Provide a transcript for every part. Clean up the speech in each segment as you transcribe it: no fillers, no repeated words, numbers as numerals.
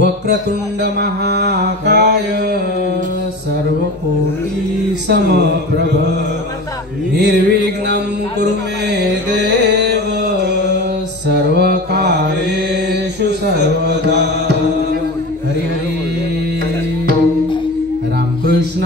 वक्रतुंड महाकाय सर्वकोटि समप्रभ निर्विघ्नं कुरु मे देव सर्वकार्येषु सर्वदा। हरि हरि रामकृष्ण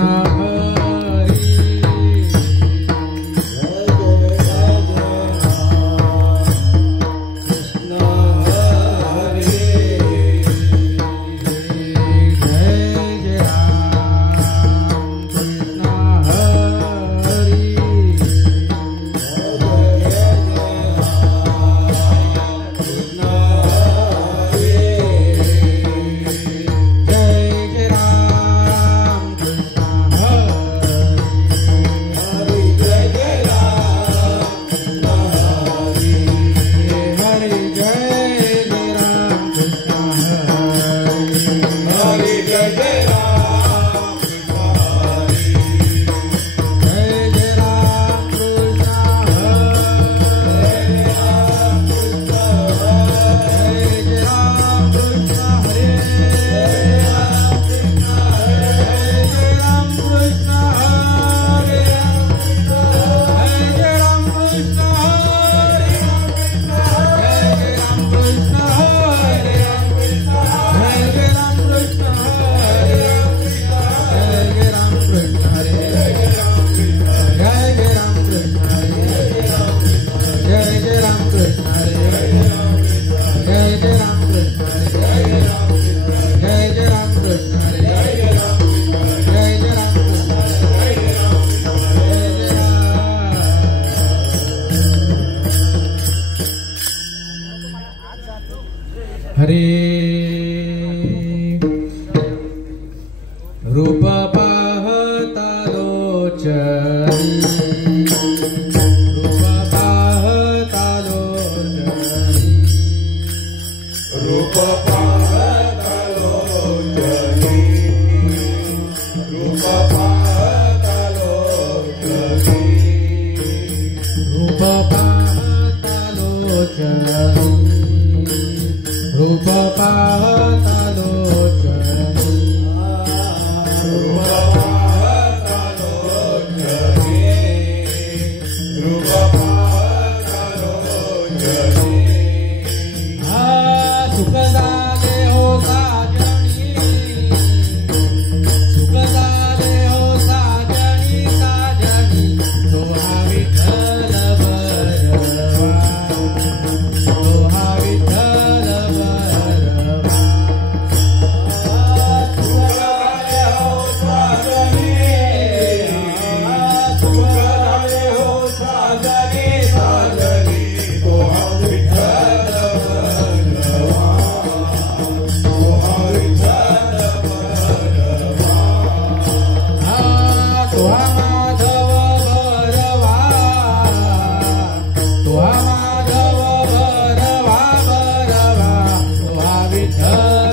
विठ्ठल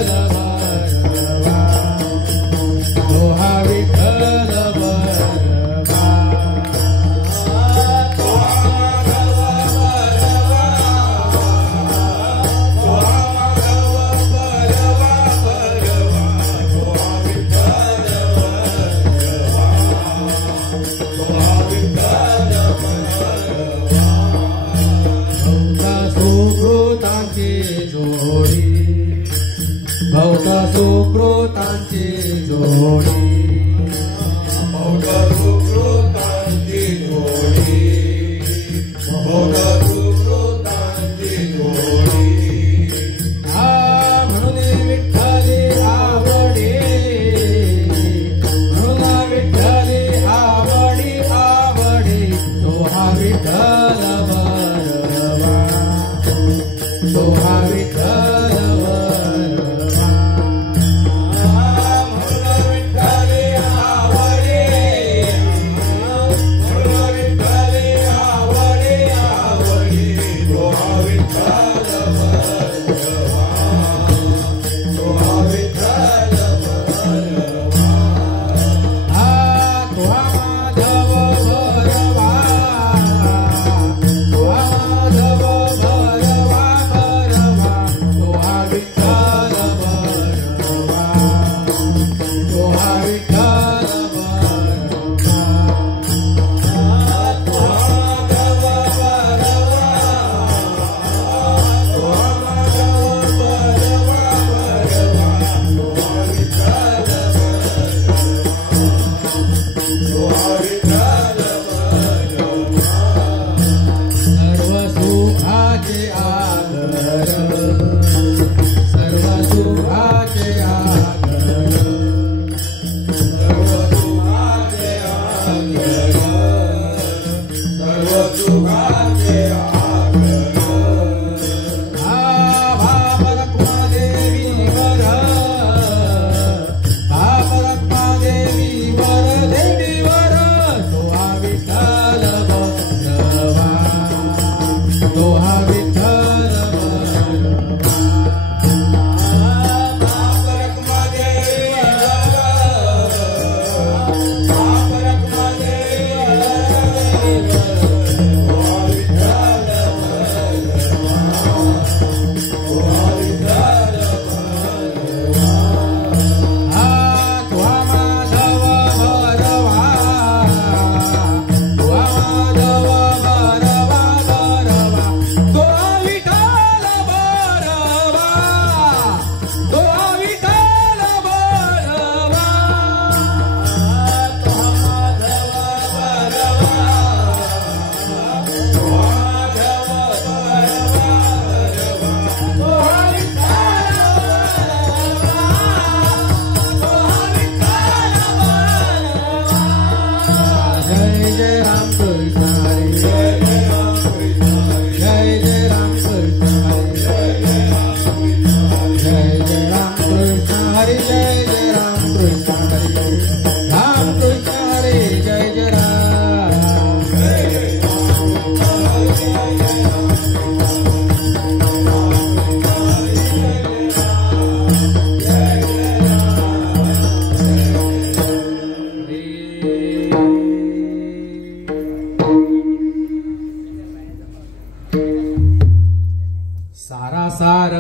सारासार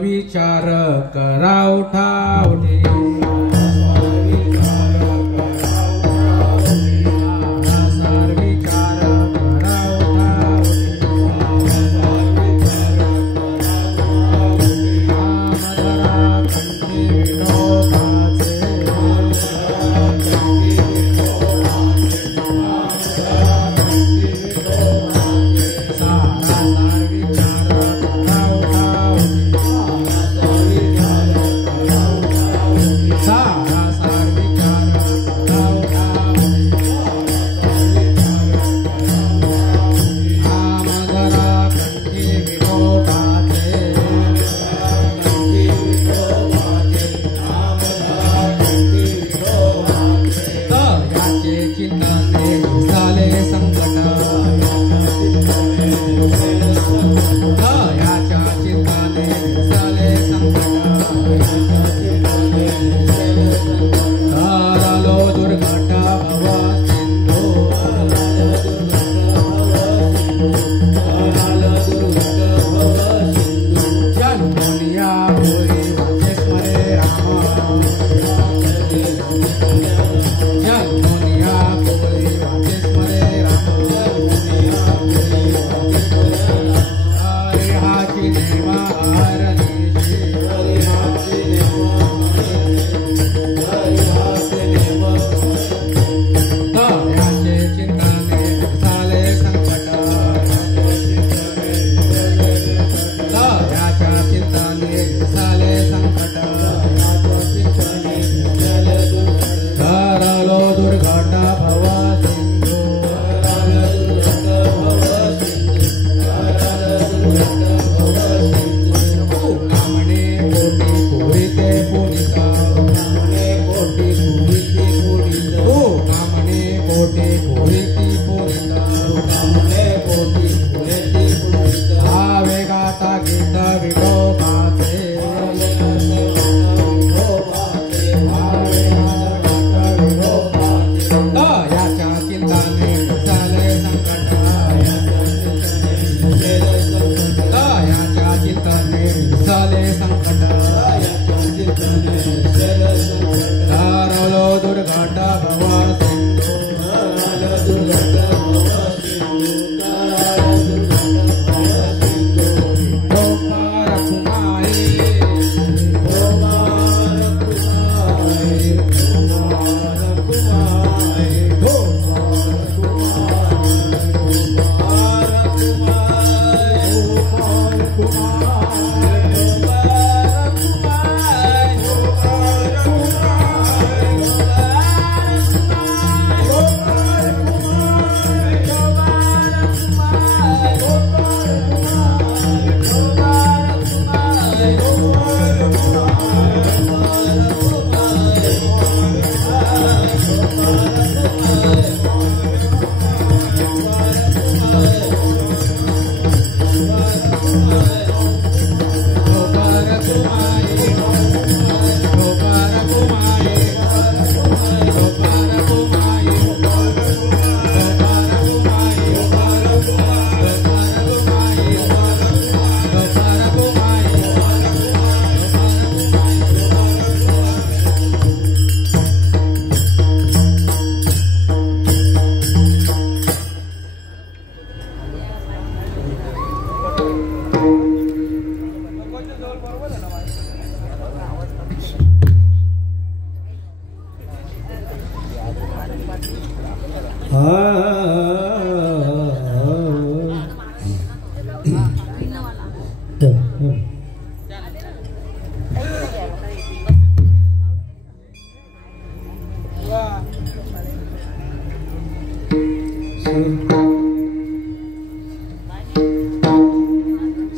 विचार करा उठावणे Oh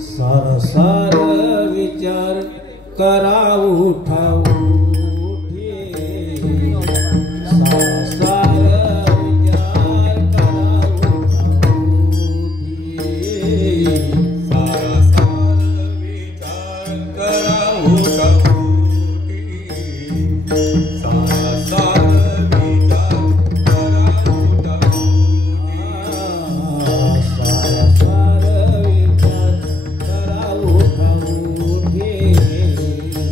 सार सार विचार करा उठा उठे सार सार विचार करा उठा उठे सार सार विचार करा उठा उठे सार सार विचार करा उठा उठे सार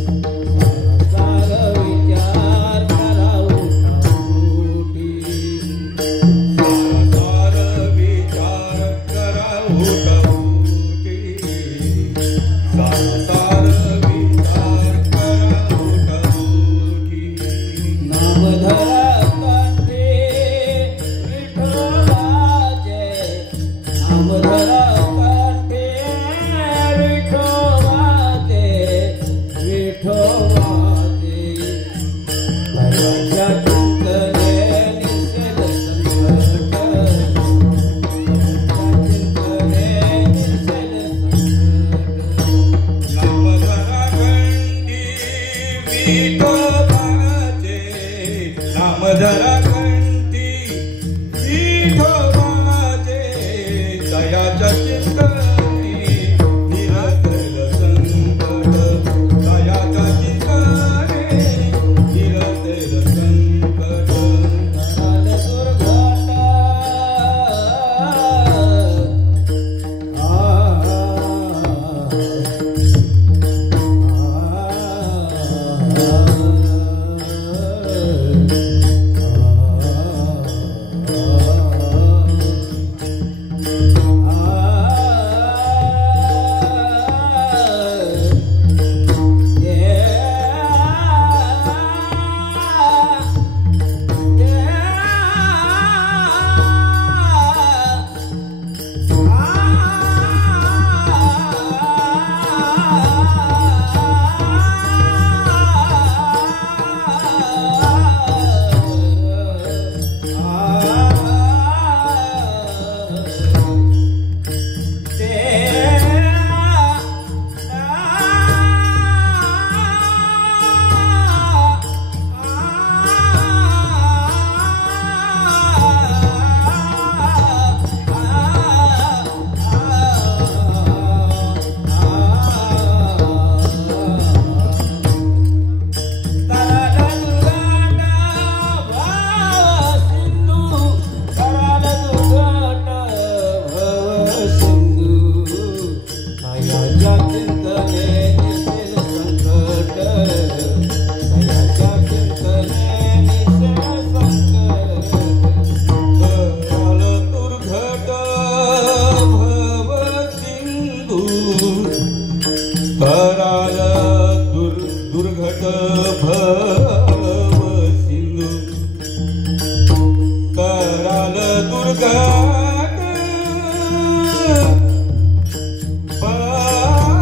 सार विचार करा उठा उठे सार विचार करा उठा उठे सार सार विचार करा उठा उठे नामधरा कंठे विठोबाचे नामधरा कंठे विठोबाचे विठोबाचे दयाच्या चिंतने निषेध संकट चिंतने निषेध संकट नामधरा कंठी विठोबाचे नामधरा कंठी विठोबाचे दयाच्या चिंतने निरतल संकट दयाच्या चिंतने निरतल संकट कराल दुर्घट कराल दुर्घट भव सिंधू कराल दुर्घट भव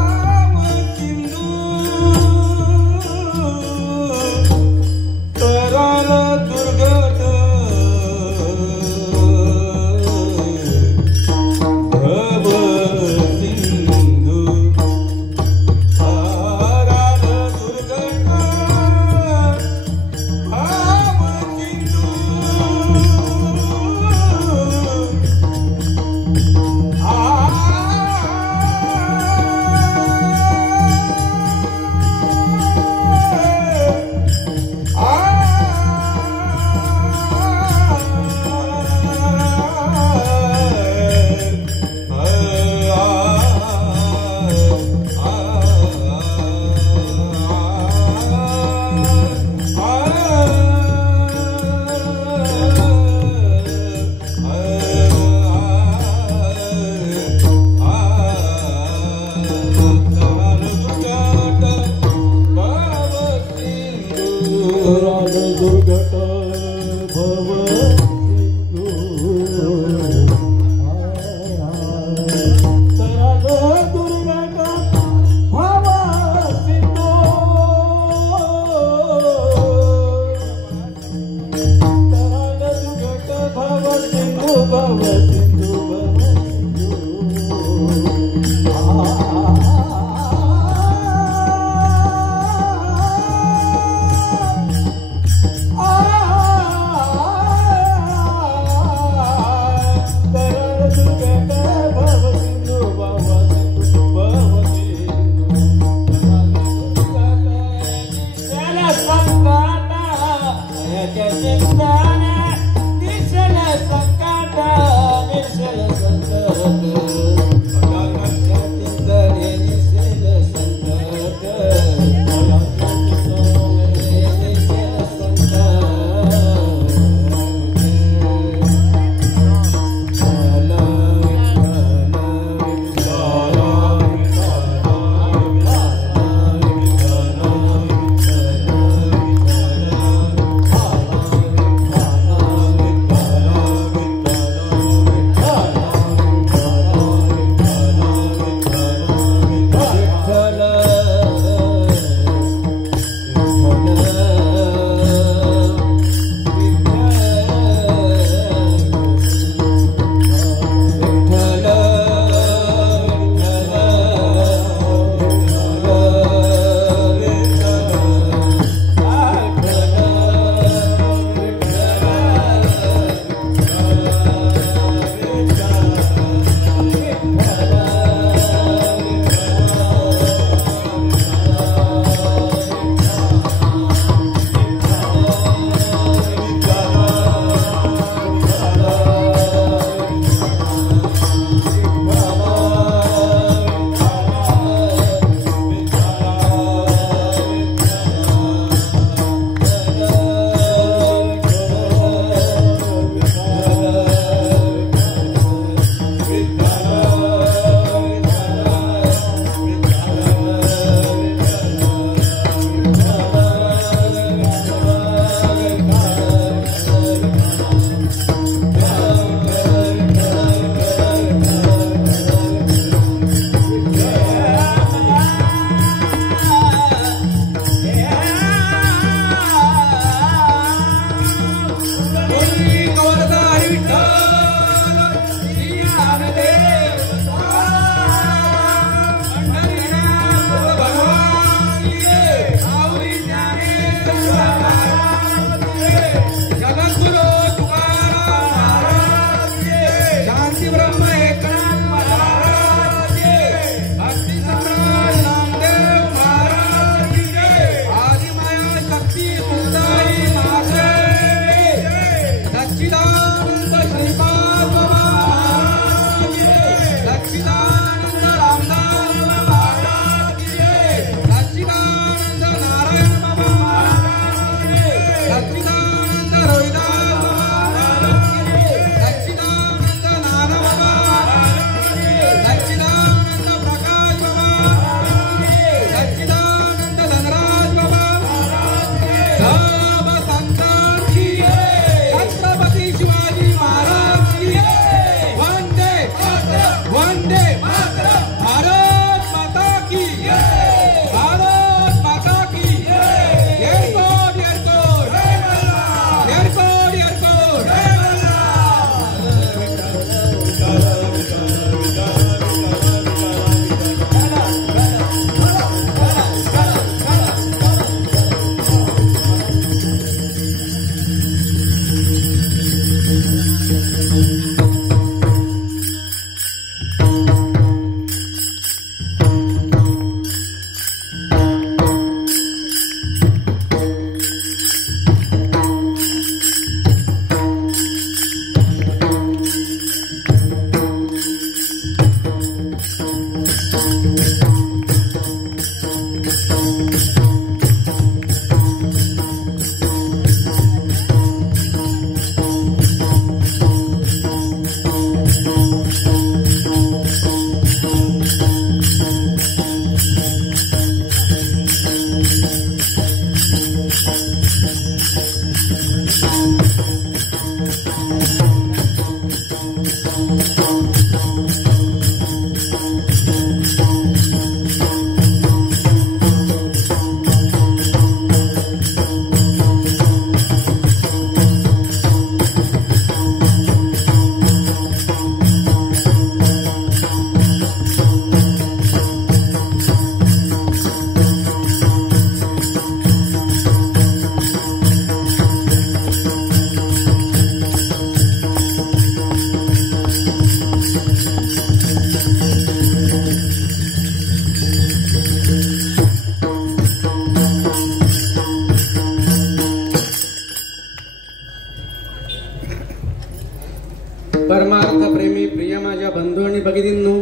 परमार्थ प्रेमी प्रिय माझ्या बंधू आणि भगिनींनो,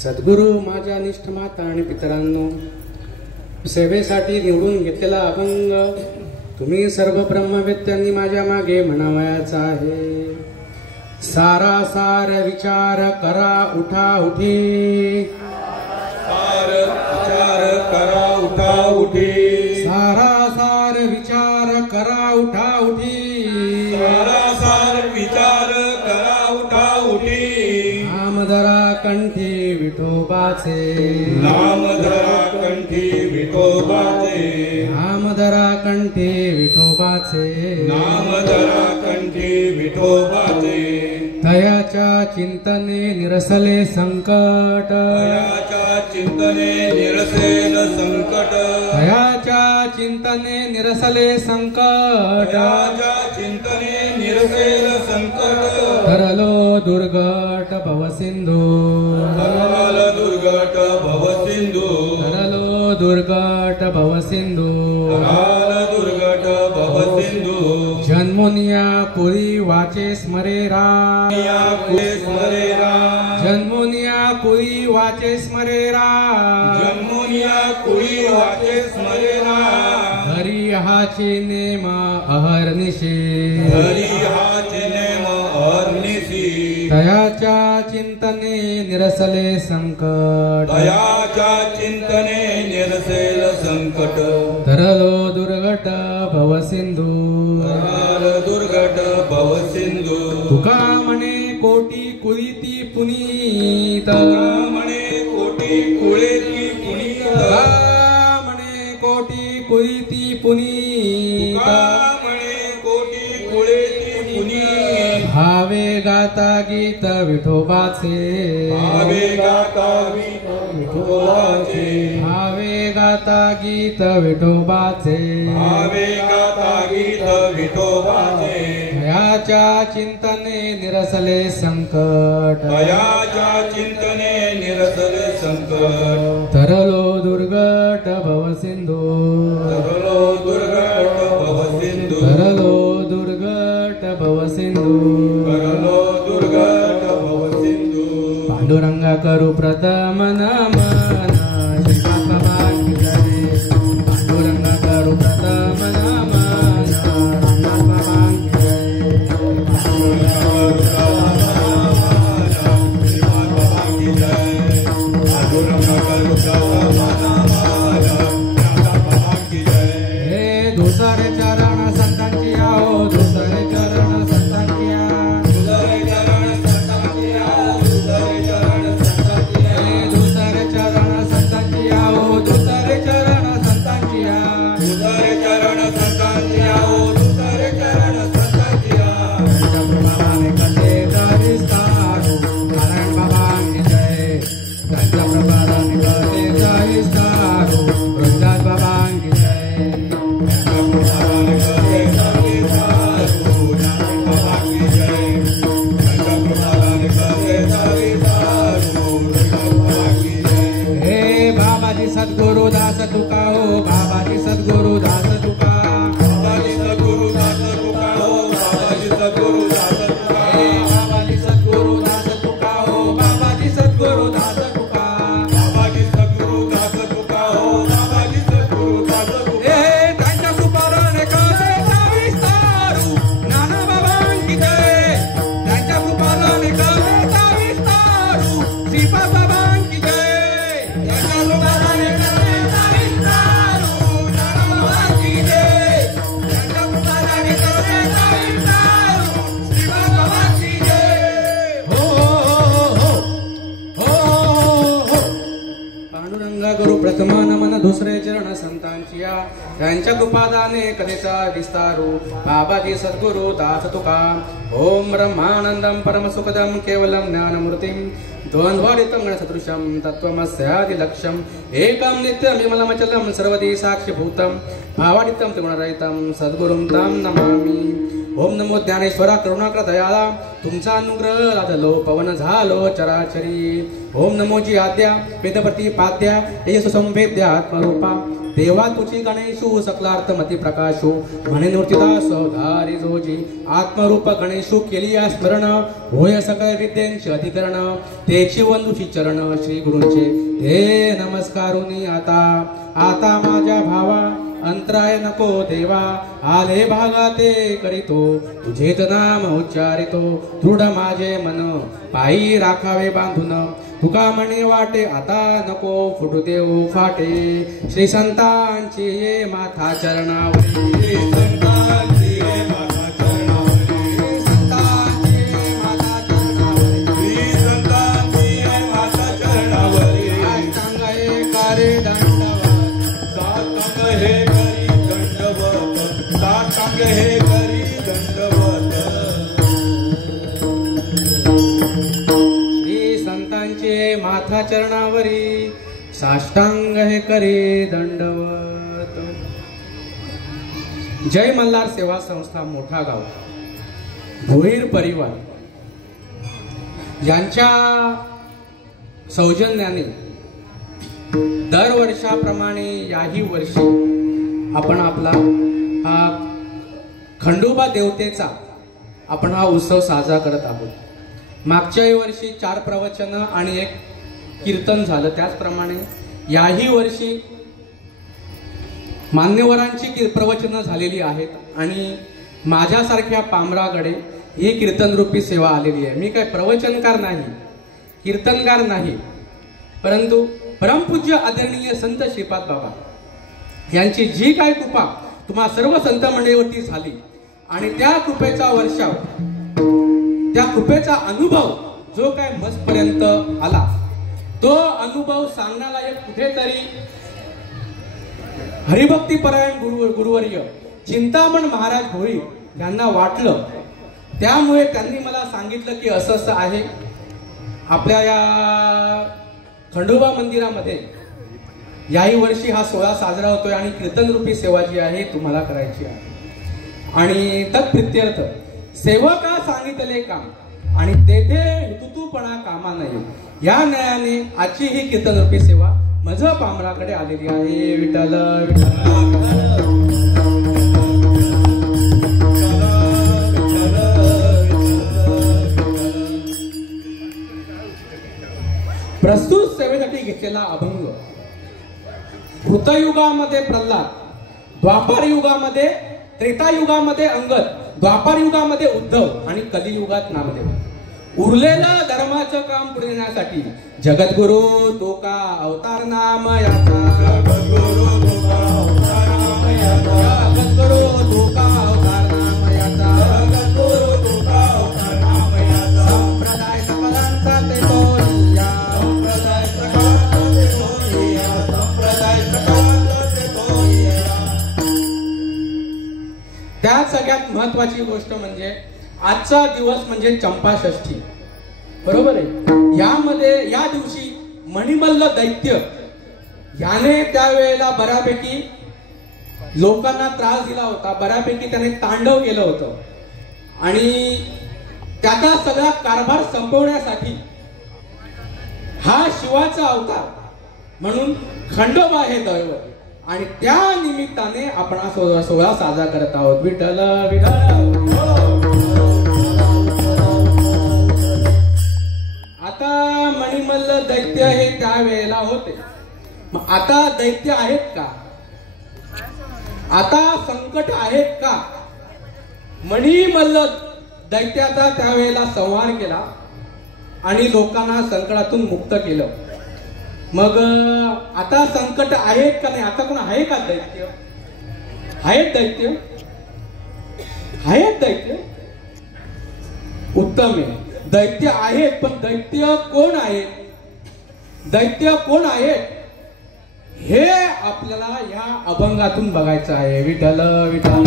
सद्गुरू माझ्या निष्ठ माता आणि पितरांनो, सेवेसाठी निवडून घेतलेला अभंग तुम्ही सर्व ब्रह्मवेत्यांनी माझ्या मागे म्हणावयाचा आहे. सारासार विचार करा उठा उठी, सार विचार करा उठा उठी, सारासार विचार करा उठा उठी, सारासार विचार करा उठा उठी. नामधरा कंठी विठोबाचे, नामधरा कंठी विठोबाचे, नामधरा कंठी विठोबाचे, नामधरा कंठी विठोबाचे. तयाच्या चिंतने निरसले संकट, तयाच्या चिंतने निरसेल संकट, तयाच्या चिंतने निरसले संकट, तयाच्या चिंतने निरसेल संकट. तरलो दुर्गट भवसिंधू, तरल दुर्गट भवसिंधू, तरलो दुर्गट भवसिंधू, तरल दुर्गट भवसिंधू. जन्मोनिया पुरी वाचे स्मरेरा, या कुळे स्मरेरा, जन्मोनिया पुरी वाचे स्मरेरा, जन्मोनिया कुळी वाचे स्मरेरा. हरी हाची नेम अहर्निशी, हरी हाचे नेम अहर्निशी. तयाच्या चिंतने निरसले संकट, तयाच्या चिंतने निरसेल संकट. तरलो दुर्गट भवसिंधू, तरल दुर्गट भवसिंधू. तुका म्हणे कोटी कुळीती पुनीत, म्हणे कोटी कुळेती पुनीत, तुका म्हणे कोटी कुळीती पुनीत, म्हणे कोटी कुळेती पुनीत. भावे गाता गीत विठोबाचे, भावे गाता विठोबाचे, भावे गाता गीत विठोबाचे, भावे गाता गीत विठोबाचे. तयाच्या चिंतने निरसले संकट, तयाच्या चिंतने निरसले संकट. तरलो दुर्गट भवसिंधू, तरलो दुर्गट भवसिंधू, तरलो दुर्गट भवसिंधू. तरलो दुर्गट भवसिंधू. पांडुरंगा करू प्रथम नमन, श्रीनाथ बाबा की जय. पांडुरंगा करू प्रथम नमन, श्रीनाथ बाबा की जय. हे दुसरे चरण संतांची आओ, दुसरे चरण संतांची आ, दुसरे चरण संतांची आओ, दुसरे चरण संतांची आओ. हे दुसरे चरण संतांची आओ, दुसरे चरण संतांची आ. दुसरे चरण संतांची आओ, दुसरे चरण संतांची आओ. त्यांच्या प्रभावाने कसे विस्तारू, नारायण बाबा की जय. त्यांच्या प्रभावाने कसे विस्तारू, वृंदास बाबा की जय. त्यांच्या प्रभावाने कसे विस्तारू, नारायण बाबा की जय. त्यांच्या प्रभावाने कसे विस्तारू, नारायण बाबा की जय. हे बाबाजी सद्गुरु दास तुका हो, बाबाजी सद्गुरु दास तुका. बाबाजी सद्गुरु दास तुका हो, बाबाजी सद्गुरु दास तुका. हे बाबाजी सद्गुरु दास तुका हो, बाबाजी सद्गुरु दास तुका. पांडुरंगा गुरु प्रथम नमन दुसरे चरण संतांची या त्यांच्या कृपादाने कधीचा विस्तारू बाबाजी सद्गुरु दास तुका ओम ब्रह्मानंदम परमसुखदम केवलम ज्ञानमूर्तिम द्वंद्वादितं गणसदृशं तत्त्वमस्यादिलक्ष्यम् एकं नित्यं विमलमचलं सर्वदी साक्षिभूतं भावादितं त्रिगुणरहितं सद्गुरुं तं नमामि। ओम नमो ज्ञानेश्वरा करुणाकर दयाळा तुमचा अनुग्रह लादलो पवन झालो चराचरी। ओम नमो जी आद्या वेदप्रती पाद्या येसु संवेद्या आत्मरूपा देवा तुझी गणेशू सकलार्थ मती प्रकाशू म्हणे मूर्तिदास धारी जोजी आत्मरूप गणेशू केली या स्मरण होय सकळ विद्यांचे अधिकरण तेची वंदुची चरण श्री गुरूंचे हे नमस्कारुनी आता आता माझ्या भावा अंतराय नको देवा आले भागाते करीतो तुझेच नाम उच्चारितो दृढ माझे मन पायी राखावे बांधून तुका म्हणे वाटे आता नको फुटू देऊ फाटे श्री संतांची ये माथा चरणावरी श्री संतांची ये माथा चरणावरी संतांची ये माथा चरणावरी श्री संतांची ये माथा चरणावरी सांग हे कार्य दंडवत सात हे करी दंडवत सात हे करी दंडवत माथा चरणावरी साष्टांग हे करे दंडवत। जय मल्हार सेवा संस्था मोठा गाव भोईर परिवार यांच्या सौजन्याने दरवर्षाप्रमाणे याही वर्षी आपण आपला हा खंडोबा देवतेचा आपण हा उत्सव साजरा करत आहोत। मागच्याही वर्षी 4 प्रवचन आणि 1 कीर्तन झालं त्याचप्रमाणे याही वर्षी मान्यवरांची प्रवचनं झालेली आहेत आणि माझ्यासारख्या पामराकडे ही कीर्तनरूपी सेवा आलेली आहे। मी काय प्रवचनकार नाही कीर्तनकार नाही परंतु परमपूज्य आदरणीय संत श्रीपाद बाबा यांची जी काय कृपा तुम्हा सर्व संत मंडळीवरती झाली आणि त्या कृपेचा वर्षाव त्या कृपेचा अनुभव जो काय मजपर्यंत आला तो अनुभव सांगण्यालायक कुठेतरी हरिभक्तीपरायण गुरुवर्य चिंतामण महाराज भोई यांना वाटलं त्यामुळे त्यांनी मला सांगितलं की असं असं आहे आपल्या या खंडोबा मंदिरामध्ये याही वर्षी हा सोहळा साजरा होतोय आणि कीर्तनरूपी सेवा जी आहे तुम्हाला करायची आहे आणि तत्प्रित्यर्थ सेवका सांगितले काम आणि तेथे हेतुतूपणा कामा नये या न्यायाने आजची ही कीर्तनरूपी सेवा मज पामराकडे आलेली आहे। विठ्ठल प्रस्तुत सेवेसाठी घेतलेला अभंग कृतयुगामध्ये प्रल्हाद द्वापार युगामध्ये त्रेतायुगामध्ये अंगद द्वापार युगामध्ये उद्धव आणि कलियुगात नामदेव उरलेलं धर्माचं काम पुढे नेण्यासाठी जगद्गुरु तो का अवतार नाम याचा जगद्गुरु तो का अवतार नाम याचा जगद्गुरु तो का अवतार नाम याचा जगद्गुरु तो का अवतार नाम याचा संप्रदाय सकलांचा ते तोरिया संप्रदाय सकलांचा ते तोरिया संप्रदाय सकलांचा ते तोरिया। त्यात सगळ्यात महत्वाची गोष्ट म्हणजे आजचा दिवस म्हणजे चंपाषष्ठी बरोबर आहे। यामध्ये या दिवशी मणिमल्ल दैत्य याने त्यावेळेला बऱ्यापैकी लोकांना त्रास दिला होता बऱ्यापैकी त्याने तांडव केलं होतं आणि त्याचा सगळा कारभार संपवण्यासाठी हा शिवाचा अवतार म्हणून खंडोबा हे दैवत आणि त्या निमित्ताने आपण हा सोहळा साजरा करत आहोत। विठ्ठल विठ्ठल। आता मणिमल्ल दैत्य हे त्यावेळेला होते मग आता दैत्य आहेत का आता संकट आहेत का मणिमल्ल दैत्याचा त्यावेळेला संहार केला आणि लोकांना संकटातून मुक्त केलं। मग आता संकट आहेत का नाही आता कोण आहे का दैत्य आहेत दैत्य आहेत दैत्य उत्तम आहे दैत्य आहेत पण दैत्य कोण आहेत दैत्य कोण आहेत हे आपल्याला या अभंगातून बघायचं आहे. विठ्ठल विठ्ठल.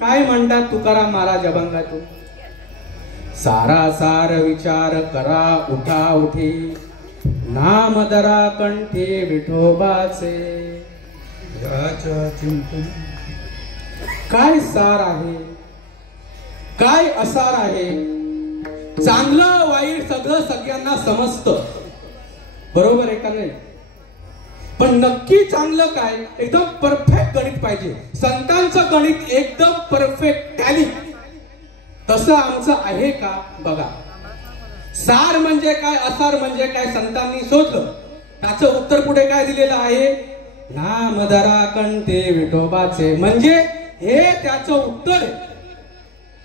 काय म्हणतात तुकाराम महाराज अभंगातून? सारा सार विचार करा उठा उठी, नाम दरा कंठी विठोबाचे. चिंतन काय सार आहे, काय असार आहे? चांगलं वाईट सगळं सगळ्यांना समजतं, बरोबर आहे का नाही? पण नक्की चांगलं काय? एकदम परफेक्ट गणित पाहिजे. संतांचं गणित एकदम परफेक्ट टॅली. तसं आमचं आहे का बघा. सार म्हणजे काय, असार म्हणजे काय संतांनी शोधलं. त्याचं उत्तर पुढे काय दिलेलं आहे? नामदरा कंठे विठोबाचे. म्हणजे हे त्याचं उत्तर आहे.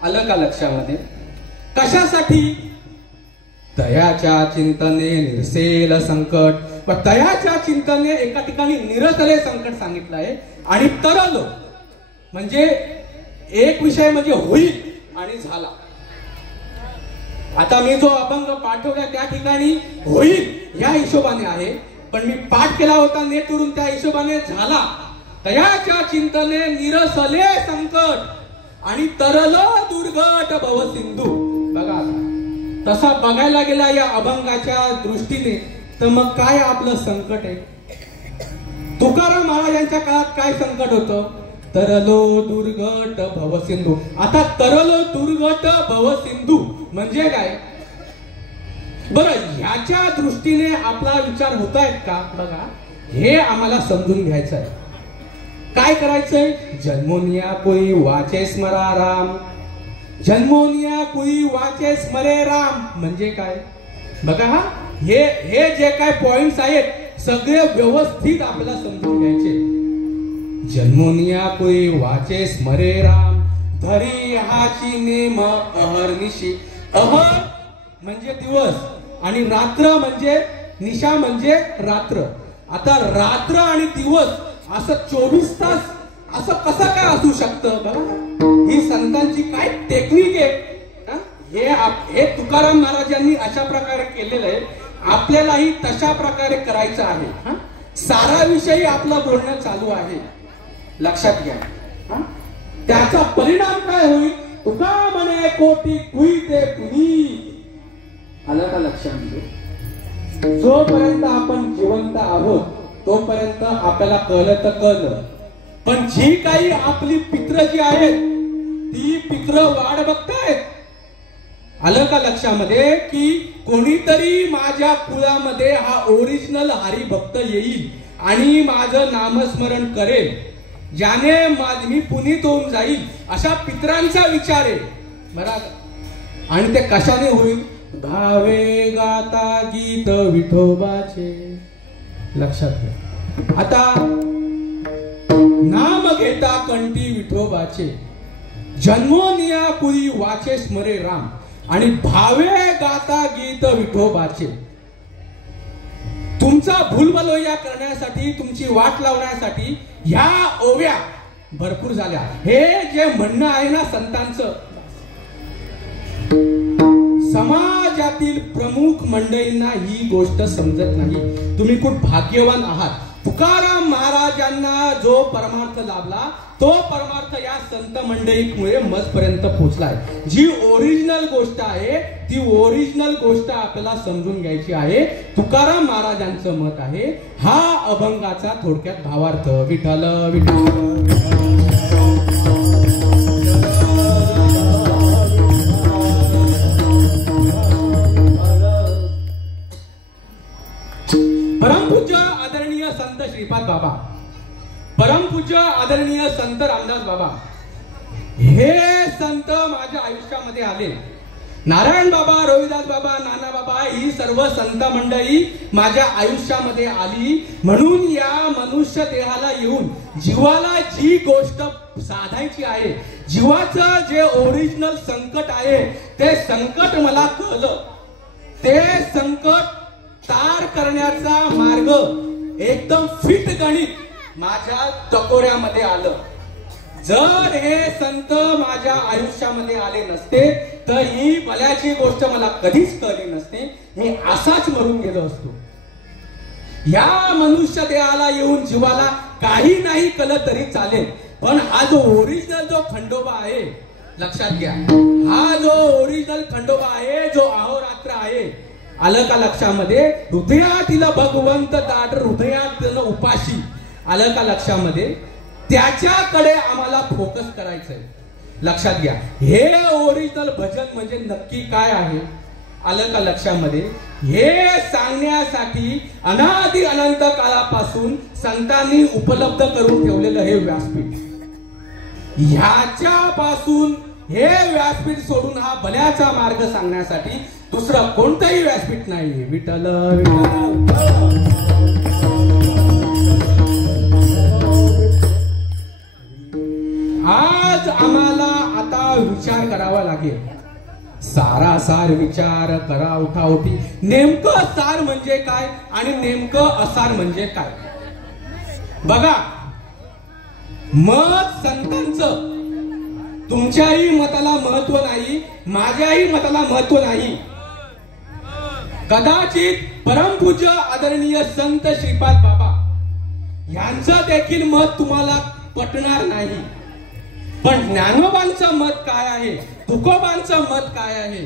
आलं का लक्षामध्ये? कशासाठी? दयाच्या चिंतने निरसेल संकट. दयाच्या चिंतने एका ठिकाणी निरसले संकट सांगितलं आहे. आणि तरल म्हणजे एक विषय म्हणजे होईल आणि झाला. आता मी जो अभंग पाठवला त्या ठिकाणी होईल या हिशोबाने आहे, पण मी पाठ केला होता नेटवरून त्या हिशोबाने झाला. दयाच्या चिंतने निरसले संकट आणि तरल दुर्गट भवसिंधू. बघा तसा बघायला गेला या अभंगाच्या दृष्टीने तर मग काय आपलं संकट आहे? तुकाराम महाराजांच्या काळात काय संकट होतं? तरलो दुर्गट भवसिंधू. आता तरलो दुर्गट भवसिंधू म्हणजे काय? बरं ह्याच्या दृष्टीने आपला विचार होतायत का बघा. हे आम्हाला समजून घ्यायचं आहे. काय करायचंय? जन्मोनिया कोई वाचे स्मरा राम. जन्मोनिया कोई वाचे स्मरे राम म्हणजे काय बघा. हा हे जे काय पॉइंट्स आहेत सगळे व्यवस्थित आपल्याला समजून घ्यायचे. जन्मोनिया कोई वाचे स्मरे राम, धरी हाची नेम अहर्निशी. अहर म्हणजे दिवस आणि रात्र म्हणजे निशा म्हणजे रात्र. आता रात्र आणि दिवस असं 24 तास असं कसं काय असू शकतं बघा. ही संतांची काय टेक्निक आहे. हे तुकाराम महाराजांनी अशा प्रकारे केलेलं आहे. आपल्यालाही तशा प्रकारे करायचं आहे. साराविषयी आपलं बोलणं चालू आहे, लक्षात घ्या. त्याचा परिणाम काय होईल? तुका म्हणे कोटी कुई ते कुणी. आलं का लक्षात? जोपर्यंत आपण जिवंत आहोत तोपर्यंत आपल्याला कळलं तर कळलं, पण जी काही आपली पित्र जी आहेत ती पित्र वाट बघतायत. आलं का लक्षामध्ये? की कोणीतरी माझ्या कुळामध्ये हा ओरिजिनल हरिभक्त येईल आणि माझं नामस्मरण करेल, ज्याने मी पुनीत होऊन जाईल, अशा पित्रांचा विचार आहे बरं. आणि ते कशाने होईल? भावे गाता गीत विठोबाचे. लक्षात घ्या. आता नाम घेता कंठी विठोबाचे, जन्मोनिया कुई वाचे स्मरे राम आणि भावे गाता गीत विठोबाचे. तुमचा भूलभुलैया करण्यासाठी, तुमची वाट लावण्यासाठी ह्या ओव्या भरपूर झाल्या. हे जे म्हणणं आहे ना संतांचं, समाजातील प्रमुख मंडळींना ही गोष्ट समजत नाही. तुम्ही खूप भाग्यवान आहात. तुकाराम महाराजांना जो परमार्थ लाभला तो परमार्थ या संत मंडळीमुळे मजपर्यंत पोहोचलाय. जी ओरिजिनल गोष्ट आहे ती ओरिजिनल गोष्ट आपल्याला समजून घ्यायची आहे. तुकाराम महाराजांचं मत आहे. हा अभंगाचा थोडक्यात भावार्थ. विठ्ठल विठ्ठल. परमपूज्य आदरणीय संत श्रीपाद बाबा, परमपूज्य आदरणीय संत रामदास बाबा, हे संत माझ्या आयुष्यामध्ये आले. नारायण बाबा, रविदास बाबा, नाना बाबा ही सर्व संत मंडळी माझ्या आयुष्यामध्ये आली. म्हणून या मनुष्य देहाला येऊन जीवाला जी गोष्ट साधायची आहे, जीवाचं जे ओरिजिनल संकट आहे ते संकट मला कळलं. ते संकट तार करण्याचा मार्ग एकदम फिट गणित माझ्या टकोऱ्यामध्ये आलं. जर हे संत माझ्या आयुष्यामध्ये आले नसते तर ही भल्याची गोष्ट मला कधीच कळली नसते. मी असाच मरून गेलो असतो. या मनुष्य देहाला येऊन जीवाला काही नाही कळत तरी चालेल, पण हा जो ओरिजिनल जो खंडोबा आहे, लक्षात घ्या, हा जो ओरिजिनल खंडोबा आहे, जो अहोरात्र आहे, आलं का लक्षामध्ये? हृदयातील भगवंत दाट हृदयात उपाशी, आलं का लक्षामध्ये? त्याच्याकडे आम्हाला फोकस करायचंय. लक्षात घ्या, हे ओरिजिनल भजन म्हणजे नक्की काय आहे, आलं का लक्षामध्ये? हे सांगण्यासाठी अनादि अनंत काळापासून संतांनी उपलब्ध करून ठेवलेलं हे व्यासपीठ, ह्याच्यापासून हे व्यासपीठ सोडून हा भल्याचा मार्ग सांगण्यासाठी दुसरं कोणतंही व्यासपीठ नाही. विठ्ठल आज आम्हाला आता विचार करावा लागेल, सारासार विचार करा, उठाउठी. नेमकं सार म्हणजे काय आणि नेमकं असार म्हणजे काय? बघा, मत संतांचं तुमच्याही मताला महत्व नाही, माझ्याही मताला महत्व नाही. कदाचित परमपूज्य आदरणीय संत श्रीपाद बाबा यांचं देखील मत तुम्हाला पटणार नाही, पण ज्ञानोबांचं मत काय आहे, तुकोबांचं मत काय आहे,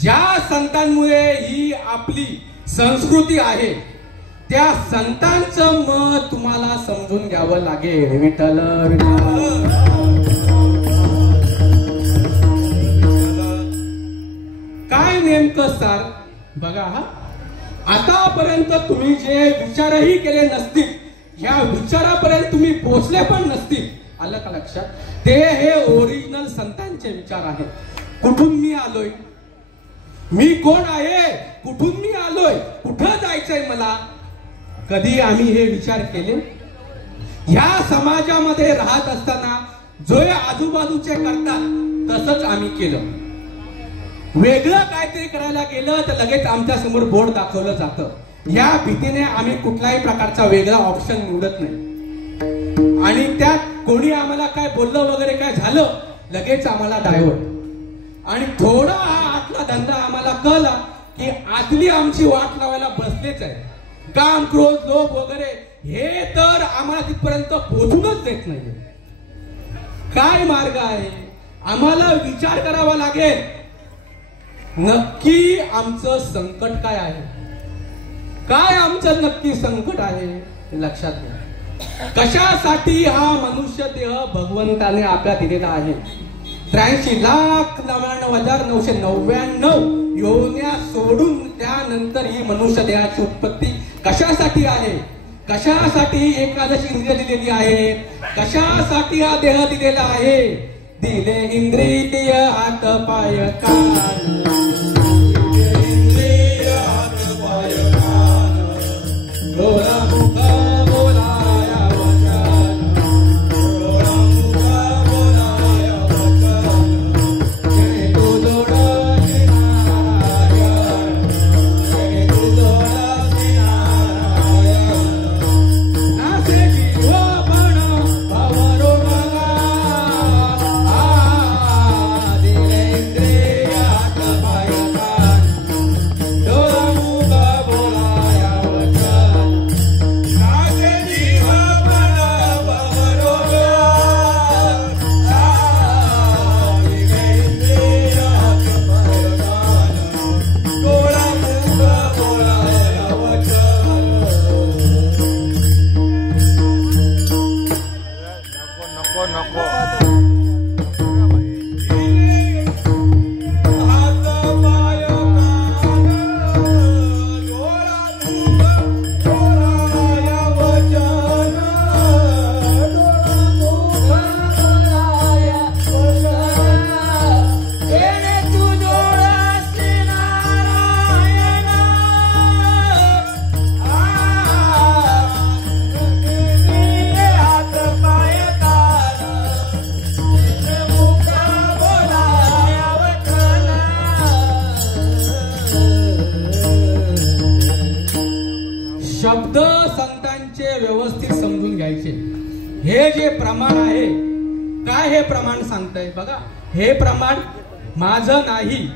ज्या संतांमुळे ही आपली संस्कृती आहे, त्या संतांचं मत तुम्हाला समजून घ्यावं लागेल. विठ्ठल काय नेमकं सार? बघा, हा आतापर्यंत तुम्ही जे विचारही केले नसतील, या विचारापर्यंत तुम्ही पोहोचले पण नसतील, आलं का लक्षात? ते हे ओरिजिनल संतांचे विचार आहेत. कुठून मी आलोय, मी कोण आहे, कुठून मी आलोय, कुठं जायचंय मला, कधी आम्ही हे विचार केले? ह्या समाजामध्ये राहत असताना जो आजूबाजूचे करतात तसंच आम्ही केलं. वेगळं काहीतरी करायला गेलं तर लगेच आमच्या समोर बोर्ड दाखवलं जातं. या भीतीने आम्ही कुठल्याही प्रकारचा वेगळा ऑप्शन निवडत नाही, आणि त्यात कोणी आम्हाला काय बोललं वगैरे काय झालं लगेच आम्हाला डायव्हर्ट. आणि थोडा हा आतला धंदा आम्हाला कळला की आतली आमची वाट लावायला बसलेच आहे. काम, क्रोध, लोभ वगैरे हे तर आम्हाला तिथपर्यंत पोहोचूनच देत नाही. काय मार्ग आहे? आम्हाला विचार करावा लागेल, नक्की आमचं संकट काय आहे, काय आमचं नक्की संकट आहे हे लक्षात घ्या. कशासाठी हा मनुष्य देह भगवंताने आपल्या दिलेला आहे? 83,99,999 योन्या सोडून त्यानंतर ही मनुष्य देहाची उत्पत्ती कशासाठी आहे? कशासाठी एकादशी इंद्रिय दिलेली आहे? कशासाठी हा देह दिलेला आहे? दिले इंद्रिय हात पाय कान, इंद्रिय हात पाय कान, डोळा मुख बोलाया वचन, डोळा मुख बोलाया वचन, जय तू जोडसी नारायण, जय तू जोडसी नारायण, नासे जीवपण भवरोगला, दिले इंद्रिय हात पाय कान, डोळा मुख बोलाया वचन, नासे जीवपण भवरोगला, दिले इंद्रिय हात पाय कान, डोळा मुख बोलाया वचन. नको नको नको हात पाय कान, डोळा मुख बोलाया वचन, डोळा मुख बोलाया वचन, येणे तू जोडसी नारायण, हात पाय कान, मुख बोलाया वचन. शब्द संतांचे व्यवस्थित समजून घ्यायचे. हे जे प्रमाण आहे, काय हे प्रमाण सांगताय? बघा, हे प्रमाण माझं नाही,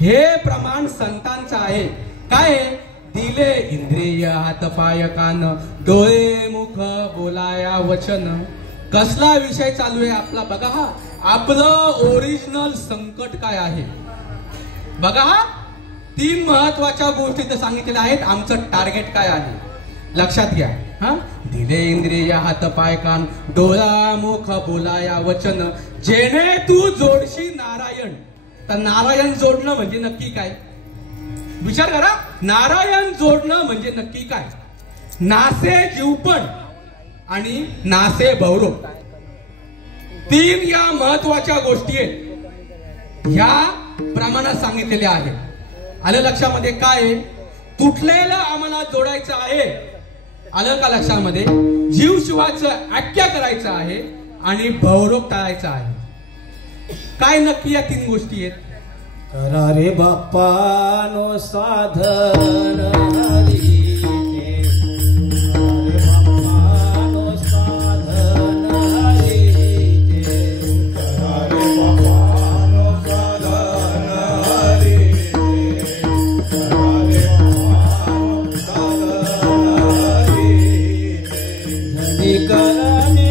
हे प्रमाण संतांचं आहे. काय दिले इंद्रिय हात पाय कान डोळे मुख बोलाया वचन. कसला विषय चालू आहे आपला बघा. हा आपलं ओरिजिनल संकट काय आहे बघा. हा 3 महत्वाच्या गोष्टी तर सांगितलेल्या आहेत. आमचं टार्गेट काय आहे लक्षात घ्या. हा दिले इंद्रिय हात पाय कान डोळा मुख बोलाया वचन. जेणे तू जोडशी नारायण. तर नारायण जोडणं म्हणजे नक्की काय विचार करा. नारायण जोडणं म्हणजे नक्की काय. नासे जीवपण आणि नासे भवरोग 3 या महत्वाच्या गोष्टी आहेत. ह्या प्रमाणात सांगितलेल्या आहेत. आलं लक्षामध्ये. काय तुटलेलं आम्हाला जोडायचं आहे. आलं का लक्षामध्ये. जीव शिवाचं ऐक्य करायचं आहे आणि भवरोग टाळायचा आहे. काय नक्की या 3 गोष्टी आहेत. करा रे बाप्पानो साधन हरीचे. करा रे बाप्पानो साधन हरीचे. करा रे बाप्पानो साधन हरीचे. करा रे बाप्पानो साधन हरीचे. धनी करणे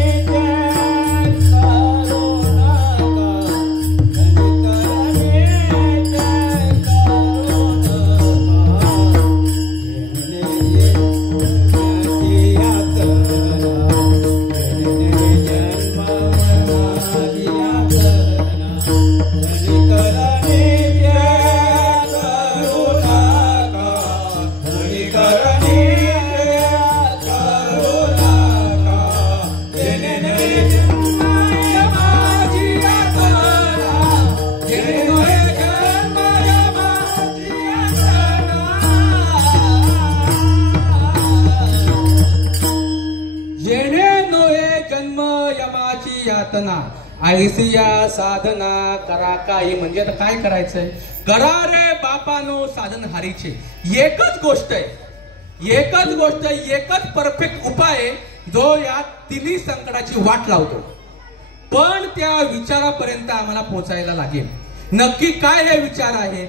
ऐसिया साधना करा. काही म्हणजे आता काय करायचंय. करा रे बापानो साधन हारीचे. एकच गोष्ट आहे. एकच गोष्ट, एकच परफेक्ट उपाय आहे जो या 3 संकटाची वाट लावतो. पण त्या विचारापर्यंत आम्हाला पोहोचायला लागेल. नक्की काय हे विचार आहे.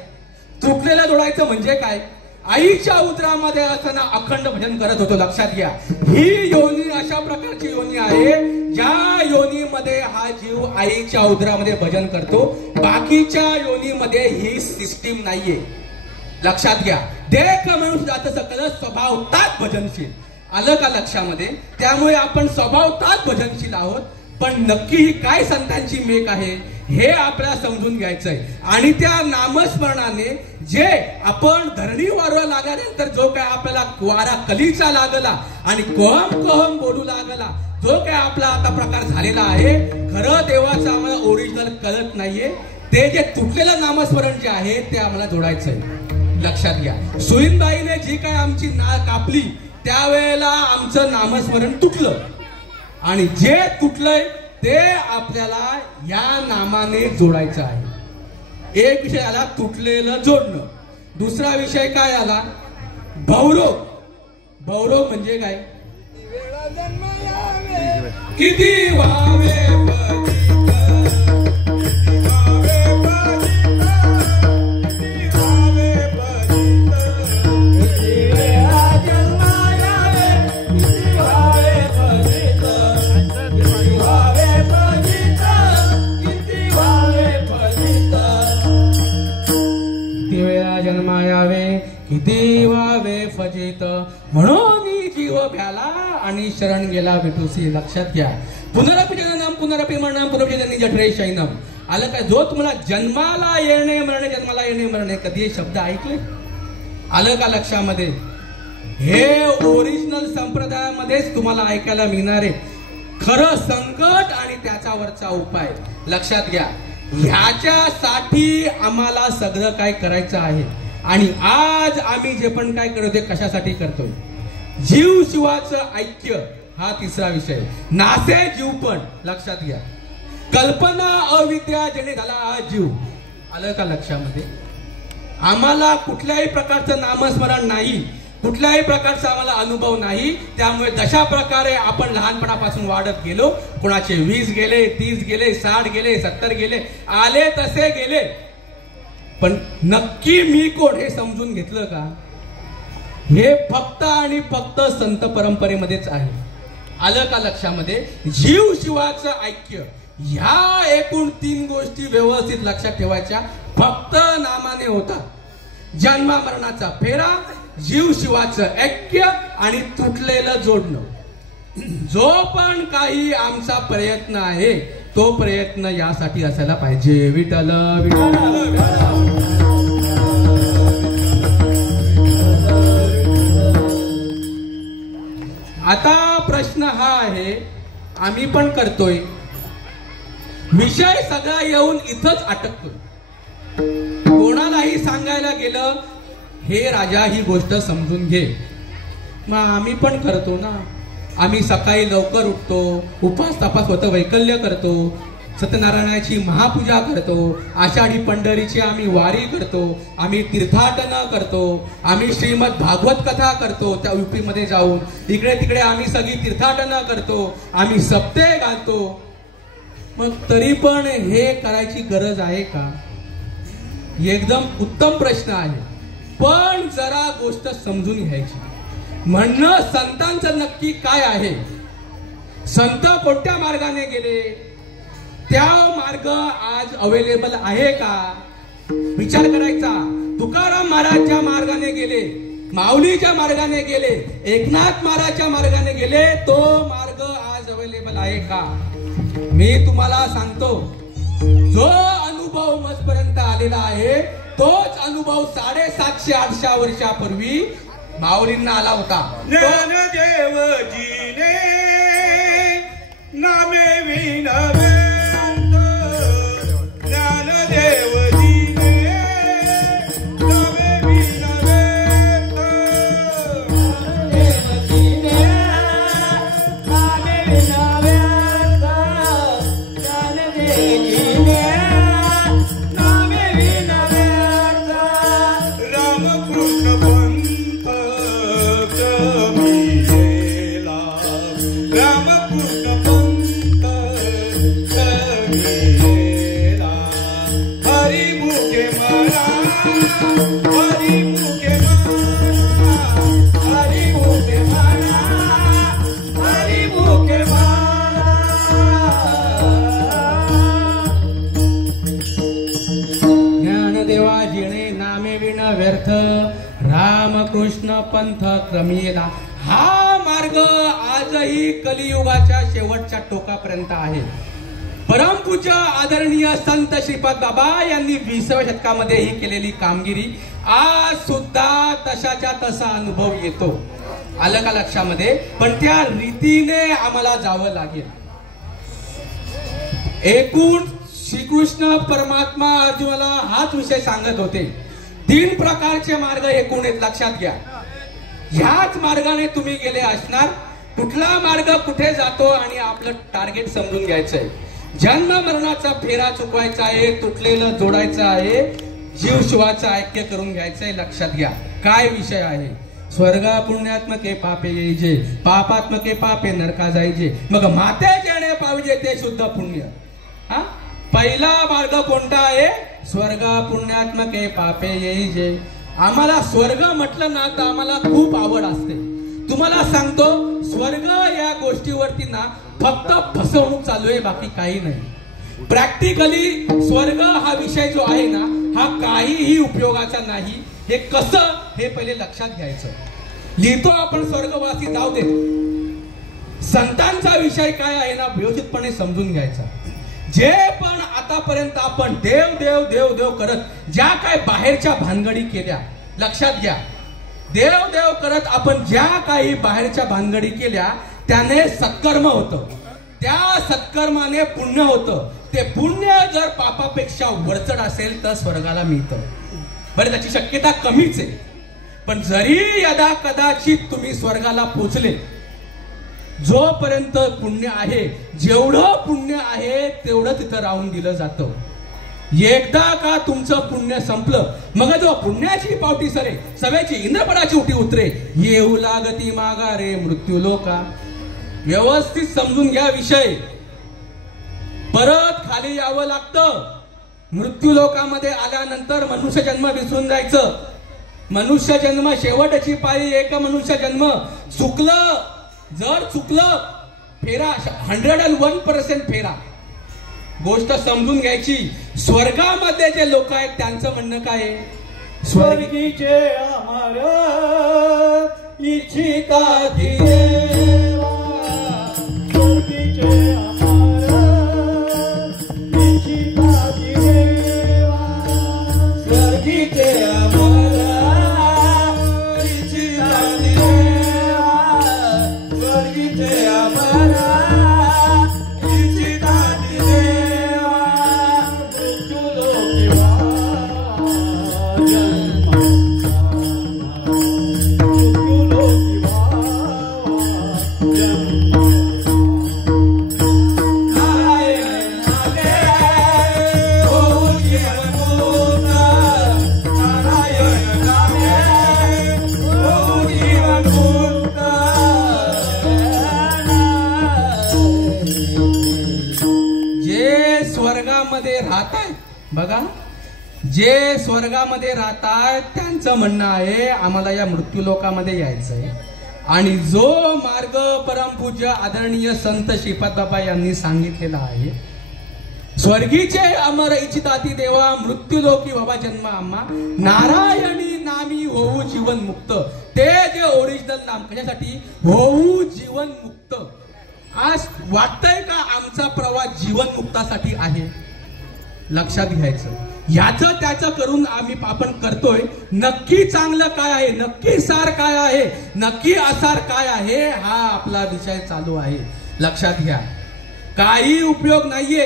तुटलेलं जोडायचं म्हणजे काय. आईच्या उदरामध्ये असताना अखंड भजन करत होतो. लक्षात घ्या. ही योनी अशा प्रकारची योनी आहे ज्या योनीमध्ये हा जीव आईच्या उदरामध्ये भजन करतो. बाकीच्या योनीमध्ये ही सिस्टीम नाहीये. लक्षात घ्या. देख म्हणून जात सकल स्वभावतात भजनशील. आलं का लक्षामध्ये. त्यामुळे आपण स्वभावतात भजनशील आहोत. पण नक्की ही काय संतांची मेक आहे हे आपल्याला समजून घ्यायचंय. आणि त्या नामस्मरणाने जे आपण धरणी वारवा लागल्यानंतर जो काय आपल्याला वारा कलीचा लागला आणि कोहम कोहम बोलू लागला जो काय आपला आता प्रकार झालेला आहे. खरं देवाचं आम्हाला ओरिजिनल कळत नाहीये. ते जे तुटलेलं नामस्मरण जे आहे ते आम्हाला जोडायचंय. लक्षात घ्या. सुईनबाईने जी काय आमची नाळ कापली त्यावेळेला आमचं नामस्मरण तुटलं आणि जे तुटलंय ते आपल्याला या नामाने जोडायचं आहे. एक विषय आला तुटलेलं जोडणं. दुसरा विषय काय आला भवरोग. भवरोग म्हणजे काय. किती व्हावे किती व्हावे फजित म्हणून जीव भ्याला आणि शरण गेला भेटूसी. लक्षात घ्या. पुनरपि जननम पुनरपि मरणम पुनरपि जननी जठरे शयनम. आलं काय. जो तुम्हाला जन्माला येणे मरणे जन्माला येणे मरणे कधी हे शब्द ऐकले. आलं का लक्षामध्ये. हे ओरिजिनल संप्रदायामध्येच तुम्हाला ऐकायला मिळणारे खरं संकट आणि त्याच्यावरचा उपाय. लक्षात घ्या. ह्याच्यासाठी आम्हाला सगळं काय करायचं आहे. आणि आज आम्ही जे पण काय करतो ते कशासाठी करतोय. जीव शिवाचं ऐक्य हा तिसरा विषय. नासे जीवपण. लक्षात घ्या. कल्पना अविद्या ज्याने झाला हा जीव. आलं का लक्षामध्ये. आम्हाला कुठल्याही प्रकारचं नामस्मरण नाही. कुठल्याही प्रकारचा आम्हाला अनुभव नाही. त्यामुळे जशा प्रकारे आपण लहानपणापासून वाढत गेलो, कोणाचे 20 गेले, 30 गेले, 60 गेले, 70 गेले, आले तसे गेले, पण नक्की मी कोण हे समजून घेतलं का? हे फक्त आणि फक्त संत परंपरेमध्येच आहे. आलं का लक्षामध्ये? जीव शिवाचं ऐक्य, ह्या एकूण 3 गोष्टी व्यवस्थित लक्षात ठेवायच्या. फक्त नामाने होता जन्मा मरणाचा फेरा, जीव शिवाचं ऐक्य आणि तुटलेलं जोडणं. जो पण काही आमचा प्रयत्न आहे तो प्रयत्न यासाठी असायला पाहिजे. विठ्ठल विठ्ठल. आता प्रश्न हा आहे, आम्ही पण करतोय, विषय सगळा येऊन इथंच अटकतोय. कोणालाही सांगायला गेलं, हे राजा ही गोष्ट समजून घे, मग आम्ही पण करतो ना. आम्ही सकाळी लवकर उठतो, उपास तापास होतं वैकल्य करतो, सत्यनारायणाची महापूजा करतो, आषाढी पंढरीची आम्ही वारी करतो, आम्ही तीर्थाटन करतो, आम्ही श्रीमद भागवत कथा करतो त्या UP मध्ये जाऊन, इकडे तिकडे आम्ही सगळी तीर्थाटन करतो, आम्ही सप्ते घालतो. मग तरी पण हे करायची गरज आहे का? एकदम उत्तम प्रश्न आहे. पण जरा गोष्ट समजून घ्यायची. म्हणणं संतांचं नक्की काय आहे? संत कोणत्या मार्गाने गेले? त्या मार्ग आज अवेलेबल आहे का? विचार करायचा. तुकाराम महाराज ज्या मार्गाने गेले, माऊलीच्या मार्गाने गेले, एकनाथ महाराजच्या मार्गाने गेले, तो मार्ग आज अवेलेबल आहे का? मी तुम्हाला सांगतो, जो अनुभव मजपर्यंत आलेला आहे तोच अनुभव 750-800 वर्षापूर्वी माऊलींना आला होता. ज्ञानदेवजीने नामे विनवे, ज्ञानदेवजीने नामे विनवे, ज्ञानदेवजीने नामे विनवे, ज्ञानदेवजीने नामे विनवे, रामकृष्ण पंथ कमिलेला, रामकृष्ण पंथ कमिलेला, हरिमुखे म्हणा, हरिमुखे म्हणा, हरिमुखे म्हणा, हरिमुखे म्हणा. ज्ञानदेवाजीने नामे विण व्यर्थ, रामकृष्ण पंथ क्रमिला. हा मार्ग आजही कलियुगाच्या शेवटच्या टोकापर्यंत आहे. परमपूज्य आदरणीय संत श्रीपाद बाबा यांनी 20व्या शतकामध्ये ही केलेली कामगिरी आज सुद्धा तशाच्या तसा अनुभव येतो. आलं का लक्षामध्ये? पण त्या रीतीने आम्हाला जावं लागेल. एकूण श्रीकृष्ण परमात्मा अर्जुनाला हाच विषय सांगत होते. 3 प्रकारचे मार्ग एकूण आहेत, लक्षात घ्या. ह्याच मार्गाने तुम्ही गेले असणार. कुठला मार्ग कुठे जातो आणि आपलं टार्गेट समजून घ्यायचंय. जन्म मरणाचा फेरा चुकवायचा आहे, तुटलेलं जोडायचं आहे, जीव शिवाचं ऐक्य करून घ्यायचंय. लक्षात घ्या काय विषय आहे. स्वर्गा पुण्यात्मके पापे येईजे, पापात्मके पापे नरका जायचे, मग माते जेणे पाहिजे ते शुद्ध पुण्य. हा पहिला मार्ग कोणता आहे? स्वर्गा पुण्यात्मके पापे येईजे. आम्हाला स्वर्ग म्हटलं ना तर आम्हाला खूप आवड असते. तुम्हाला सांगतो, स्वर्ग या गोष्टीवरती ना फक्त फसवणूक चालू आहे, बाकी काही नाही. प्रॅक्टिकली स्वर्ग हा विषय जो आहे ना, हा काहीही उपयोगाचा नाही. हे कसं हे पहिले लक्षात घ्यायचं. लिहितो आपण स्वर्गवासी जाऊ दे. संतांचा विषय काय आहे ना, व्यवस्थितपणे समजून घ्यायचा. जे पण आतापर्यंत आपण देव देव देव देव करत ज्या काय बाहेरच्या भानगडी केल्या, लक्षात घ्या, देव देव करत आपण ज्या काही बाहेरच्या भानगडी केल्या त्याने सत्कर्म होतं. त्या सत्कर्माने पुण्य होतं. ते पुण्य जर पापापेक्षा वरचढ असेल तर स्वर्गाला मिळतं. बरं, त्याची शक्यता कमीच आहे. पण जरी यदा कदाचित तुम्ही स्वर्गाला पोचले, जोपर्यंत पुण्य आहे, जेवढं पुण्य आहे तेवढं तिथं राहून दिलं जातं. एकदा का तुमचं पुण्य संपलं मग जो पुण्याची पावटी सरे सव्याची इंद्रपदाची उठी उतरे येऊ लागती माघारे मृत्यू लोका. व्यवस्थित समजून घ्या विषय. परत खाली यावं लागतं. मृत्यू लोकामध्ये आल्यानंतर मनुष्य जन्म विसरून जायचं. मनुष्य जन्म शेवटची पाळी एक मनुष्य जन्म. चुकलं जर चुकलं फेरा 101% फेरा. गोष्ट समजून घ्यायची. स्वर्गामध्ये जे लोक आहेत त्यांचं म्हणणं काय आहे? स्वर्गीचे अमर इच्छिता देवा, स्वर्गीचे अमर इच्छिता देवा, स्वर्गीचे अमर इच्छिता देवा, स्वर्गीचे अमर इच्छिता देवा, बघा, जे स्वर्गामध्ये राहतात त्यांचं म्हणणं आहे आम्हाला या मृत्यू लोकामध्ये यायचंय. आणि जो मार्ग परमपूज्य आदरणीय संत श्रीपाद बाबा यांनी सांगितलेला आहे, स्वर्गीचे अमर इच्छिताती देवा, मृत्यू लोकी बाबा जन्म आम्हा, नारायणी नामी होऊ जीवन मुक्त. ते जे ओरिजिनल नाम कशासाठी? होऊ जीवन मुक्त. आज वाटतंय का आमचा प्रवास जीवन मुक्तासाठी आहे? लक्षात घ्यायचं. याचं त्याचं करून आपण करतोय. नक्की चांगलं काय आहे, नक्की सार काय आहे, नक्की आसार काय आहे, हा आपला विषय चालू आहे. लक्षात घ्या. काही उपयोग नाहीये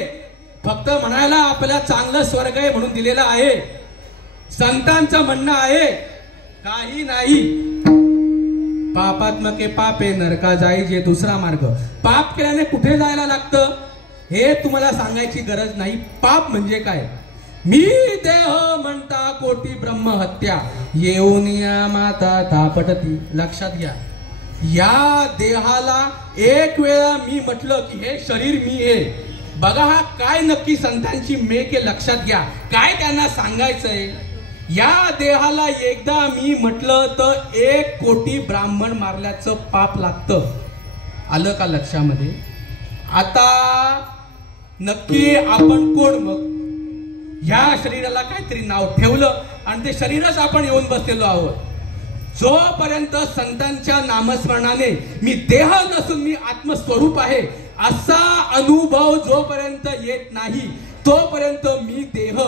फक्त म्हणायला आपल्याला चांगलं स्वर्ग आहे म्हणून दिलेलं आहे. संतांचं म्हणणं आहे काही नाही. पापात्मके पापे नरका जाईजे दुसरा मार्ग. पाप केल्याने कुठे जायला लागतं हे तुम्हाला सांगायची गरज नाही. पाप म्हणजे काय? मी देह म्हणता कोटी ब्रह्म हत्या, येऊन या माता तापटती. लक्षात घ्या. या देहाला एक वेळा मी म्हटलं की हे शरीर मी आहे. बघा हा काय नक्की संतांची मेक आहे. लक्षात घ्या काय त्यांना सांगायचंय. या देहाला एकदा मी म्हटलं तर 1 कोटी ब्राह्मण मारल्याचं पाप लागतं. आलं का लक्षामध्ये? आता नक्की आपण कोण? मग ह्या शरीराला काहीतरी नाव ठेवलं आणि ते शरीरच आपण येऊन बसलेलो आहोत. जोपर्यंत संतांच्या नामस्मरणाने मी देह नसून मी आत्मस्वरूप आहे असा अनुभव जोपर्यंत येत नाही तोपर्यंत मी देह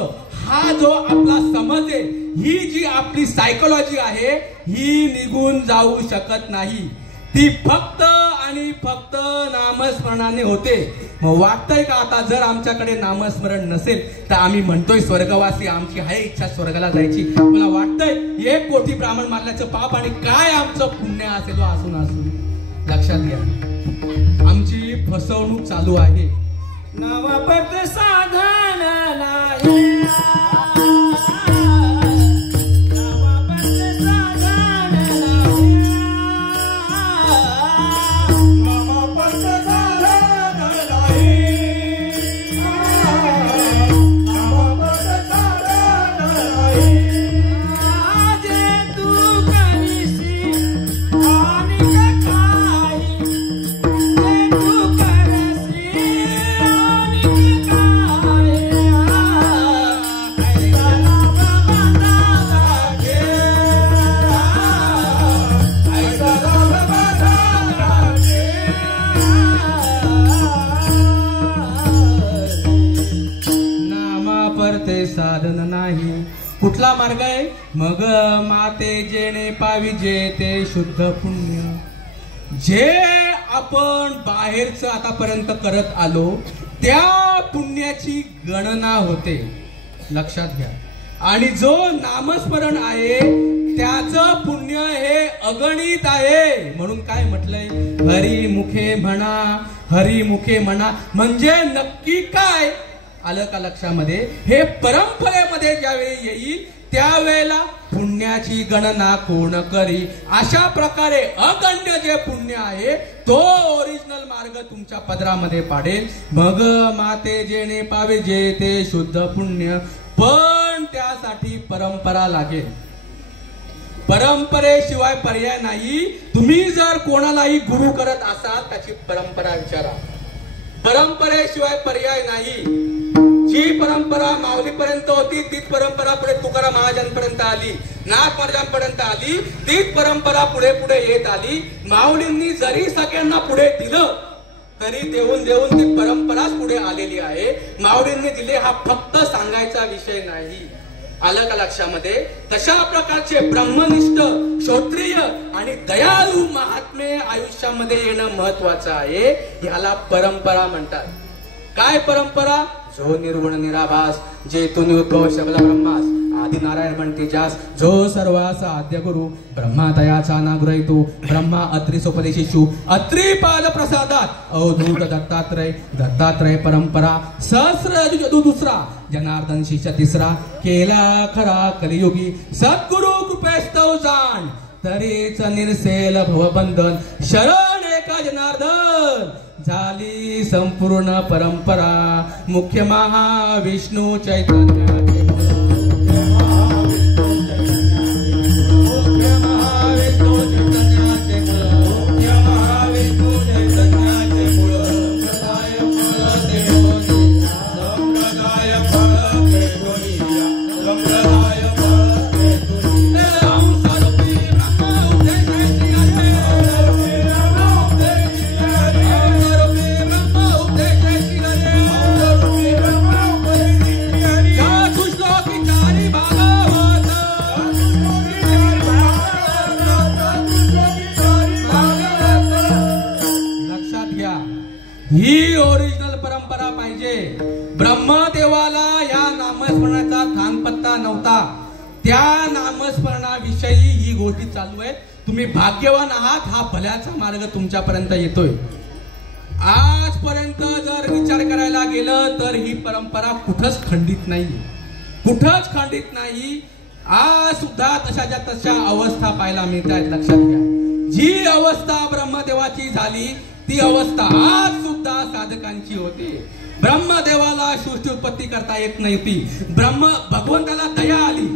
हा जो आपला समज आहे, ही जी आपली सायकोलॉजी आहे, ही निघून जाऊ शकत नाही. ती फक्त आणि फक्त नामस्मरणाने होते. मग वाटतंय का आता जर आमच्याकडे नामस्मरण नसेल तर आम्ही म्हणतोय स्वर्गवासी, आमची आहे इच्छा स्वर्गाला जायची. मला वाटतंय 1 कोटी ब्राह्मण मारल्याचं पाप आणि काय आमचं पुण्य असेल असून असून. लक्षात घ्या आमची फसवणूक चालू आहे. नावापत साधन नाही, साधन नाही. कुठला मार्ग आहे? मग माते जेणे पाविजे ते शुद्ध पुण्य. जे आपण बाहेरचं आतापर्यंत करत आलो त्या पुण्याची गणना होते. लक्षात घ्या. आणि जो नामस्मरण आहे त्याचं पुण्य हे अगणित आहे. म्हणून काय म्हटलंय? हरिमुखे म्हणा, हरिमुखे म्हणा. म्हणजे नक्की काय? आलं का लक्षामध्ये? हे परंपरेमध्ये ज्यावेळी येईल त्यावेळेला पुण्याची गणना कोण करी. अशा प्रकारे अगण्य जे पुण्य आहे तो ओरिजिनल मार्ग तुमच्या पदरामध्ये पाडेल. मग माते जेणे पावे जे ते शुद्ध पुण्य. पण त्यासाठी परंपरा लागेल. परंपरेशिवाय पर्याय नाही. तुम्ही जर कोणालाही गुरु करत असाल त्याची परंपरा विचारा. परंपरेशिवाय पर्याय नाही. जी परंपरा माऊलीपर्यंत होती तीच परंपरा पुढे तुकाराम महाराजांपर्यंत आली, नाथ महाराजांपर्यंत आली. तीच परंपरा पुढे पुढे येत आली. माऊलींनी जरी सगळ्यांना पुढे दिलं तरी देऊन देऊन ती परंपराच पुढे आलेली आहे. माऊलींनी दिले हा फक्त सांगायचा विषय नाही. आलं का लक्षामध्ये? तशा प्रकारचे ब्रह्मनिष्ठ, श्रोत्रिय आणि दयाळू महात्मे आयुष्यामध्ये येणं महत्वाचं आहे. याला परंपरा म्हणतात. काय परंपरा? जो निर्गुण निराभास, जे तू उद्भव शबला ब्रह्मास, आदि नारायण म्हणते जास, जो सर्वास आद्य गुरु, ब्रह्मा दयाचा नागुरयतू, ब्रह्मा अत्रि सोपदेशिषु, अत्रि पाद प्रसादात, अवधूत दत्तात्रय, दत्तात्रय परंपरा, सहस्र जदू दुसरा, जनार्दन शिष्य तिसरा, केला खरा कलियुगी, सद्गुरु कृपेस्तव जाण, तरीच निर्सेल भवबंधन, शरण एका जनार्दन, झाली संपूर्ण परंपरा. मुख्य महाविष्णू चैतन्य ही ओरिजिनल परंपरा पाहिजे. ब्रह्मदेवाला या नामस्मरणाचा थानपत्ता नव्हता. त्या नामस्मरणाविषयी ही गोष्टी चालू आहे. तुम्ही भाग्यवान आहात. हा भल्याचा मार्ग तुमच्यापर्यंत येतोय. आजपर्यंत जर विचार करायला गेलं तर ही परंपरा कुठंच खंडित नाही. कुठंच खंडित नाही. आज सुद्धा तशाच्या तशा अवस्था पाहायला मिळत आहेत. लक्षात घ्या. जी अवस्था ब्रह्मदेवाची झाली ती अवस्था आज सुद्धा साधकांची होती. ब्रह्मदेवाला सृष्टी उत्पत्ती करता येत नव्हती. भगवंताला दया आली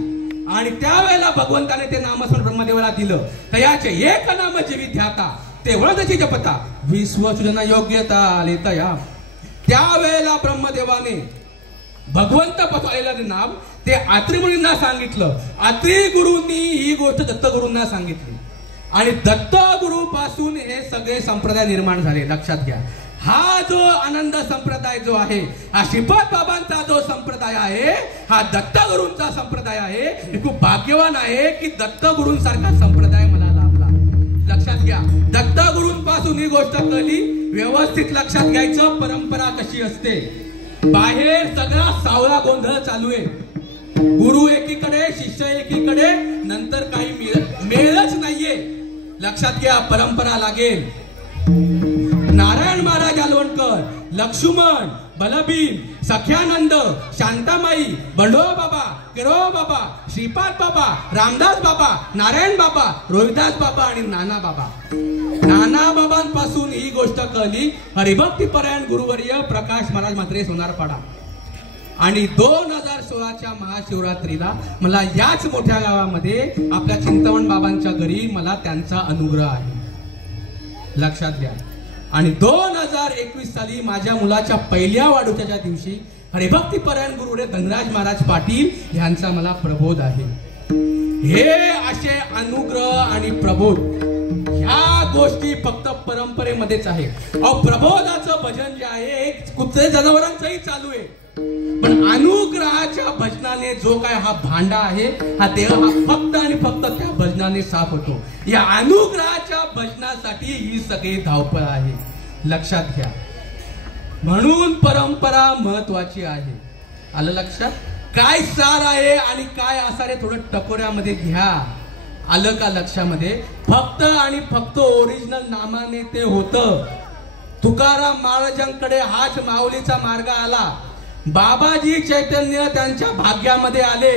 आणि त्यावेळेला भगवंताने ते नामस्मरण ब्रह्मदेवाला दिलं. तयाचे एक नाम जीवित ध्याता, ते वळदची जपता, विश्वसृजन योग्यता आले तया. त्यावेळेला ब्रह्मदेवाने भगवंत पासून नाम ते आत्री मुनींना सांगितलं. आत्री गुरूंनी ही गोष्ट दत्तगुरूंना सांगितली आणि दत्तगुरु पासून हे सगळे संप्रदाय निर्माण झाले. लक्षात घ्या. हा जो आनंद संप्रदाय जो आहे, हा श्रीपाद बाबांचा जो संप्रदाय आहे, हा दत्तगुरूंचा संप्रदाय आहे. मी खूप भाग्यवान आहे की दत्तगुरूंसारखा संप्रदाय मला लाभला. लक्षात घ्या. दत्तगुरूंपासून ही गोष्ट कळली. व्यवस्थित लक्षात घ्यायचं परंपरा कशी असते. बाहेर सगळा सावळा गोंधळ चालू आहे. गुरु एकीकडे, शिष्य एकीकडे, नंतर काही मेळच नाहीये. लक्षात घ्या. परंपरा लागेल. नारायण महाराज अलवणकर, लक्ष्मण, बलभीम, सख्यानंद, शांतामाई, बंडोबा बाबा, केरोबा बाबा, श्रीपाद बाबा, रामदास बाबा, नारायण बाबा, रोहिदास बाबा आणि नाना बाबा. नाना बाबांपासून ही गोष्ट कळली. हरिभक्ती परायण गुरुवर्य प्रकाश महाराज म्हात्रे सोनारपाडा. आणि 2016च्या महाशिवरात्रीला मला याच मोठ्या गावामध्ये आपल्या चिंतवण बाबांच्या घरी मला त्यांचा अनुग्रह आहे. लक्षात घ्या. आणि 2021 साली माझ्या मुलाच्या पहिल्या वाढदिवसाच्या दिवशी हरिभक्ती परायण गुरुवर्य धनराज महाराज पाटील यांचा मला प्रबोध आहे. हे असे अनुग्रह आणि प्रबोध ह्या गोष्टी फक्त परंपरेमध्येच आहे. प्रबोधाचं भजन जे आहे कुत्रे जनावरांचंही चालू आहे. पण अनुग्रहाच्या भजनाने जो काय हा भांडा आहे, हा देह हा फक्त आणि फक्त त्या भजनाने साफ होतो. या अनुग्रहाच्या भजनासाठी ही सगळी धावपळ आहे. लक्षात घ्या. म्हणून परंपरा महत्वाची आहे. आलं लक्षात? काय सार आहे आणि काय आसार आहे थोडं टकोऱ्यामध्ये घ्या. आलं का लक्षामध्ये? फक्त आणि फक्त ओरिजिनल नामाने ते होतं. तुकाराम महाराजांकडे हाच माऊलीचा मार्ग आला. बाबाजी चैतन्य त्यांच्या भाग्यामध्ये आले.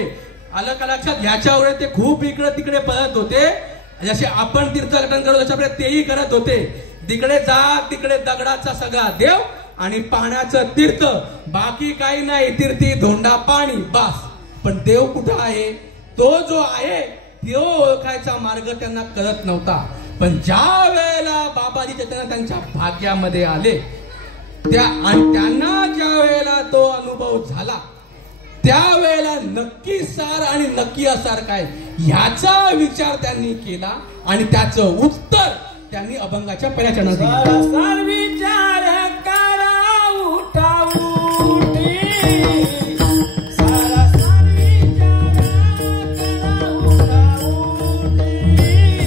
आलं का लक्षात? ह्याच्यामुळे ते खूप इकडे तिकडे पळत होते. जसे आपण तीर्थाटन करतो तशाप्रकारे तेही करत होते. तिकडे जा तिकडे दगडाचा सगळा देव आणि पाण्याचं तीर्थ, बाकी काही नाही. तीर्थी धोंडा पाणी बास. पण देव कुठं आहे? तो जो आहे तो ओळखायचा मार्ग त्यांना कळत नव्हता. पण ज्या वेळेला बाबाजी चैतन्य त्यांच्या भाग्यामध्ये आले आणि त्यांना ज्या वेळेला तो अनुभव झाला त्यावेळेला नक्की सार आणि नक्की असार काय ह्याचा विचार त्यांनी केला आणि त्याचं उत्तर त्यांनी अभंगाच्या पहिल्या चरणात दिलं. सार विचार करा उठाऊठी, सारा सार विचार करा उठाऊठी,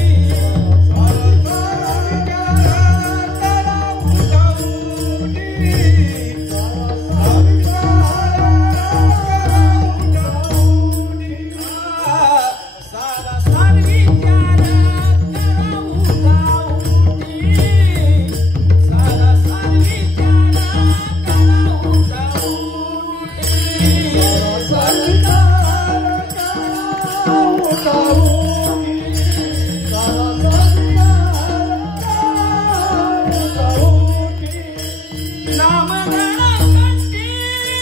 सारा सार विचार करा उठाऊठी, सारा सार विचार करा उठाऊठी, सारा सार विचार करा उठाऊठी, सारा सार विचार करा उठाऊठी, नामधरा कंठी विठोबाचे, नामधरा कंठी विठोबाचे,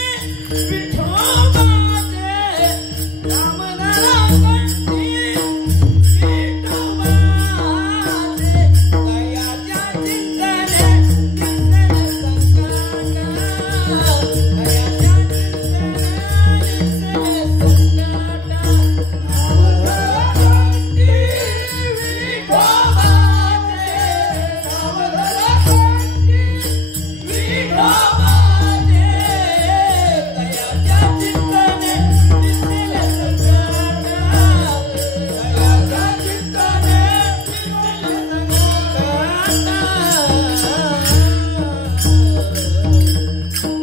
दयाच्या चिंतने निसरे संकट, दयाच्या चिंतने निसरे संकट, नामधरा कंठी विठोबाचे, नामधरा कंठी विठोबाचे, दयाच्या चिंतने निसरे संकट, दयाच्या चिंतने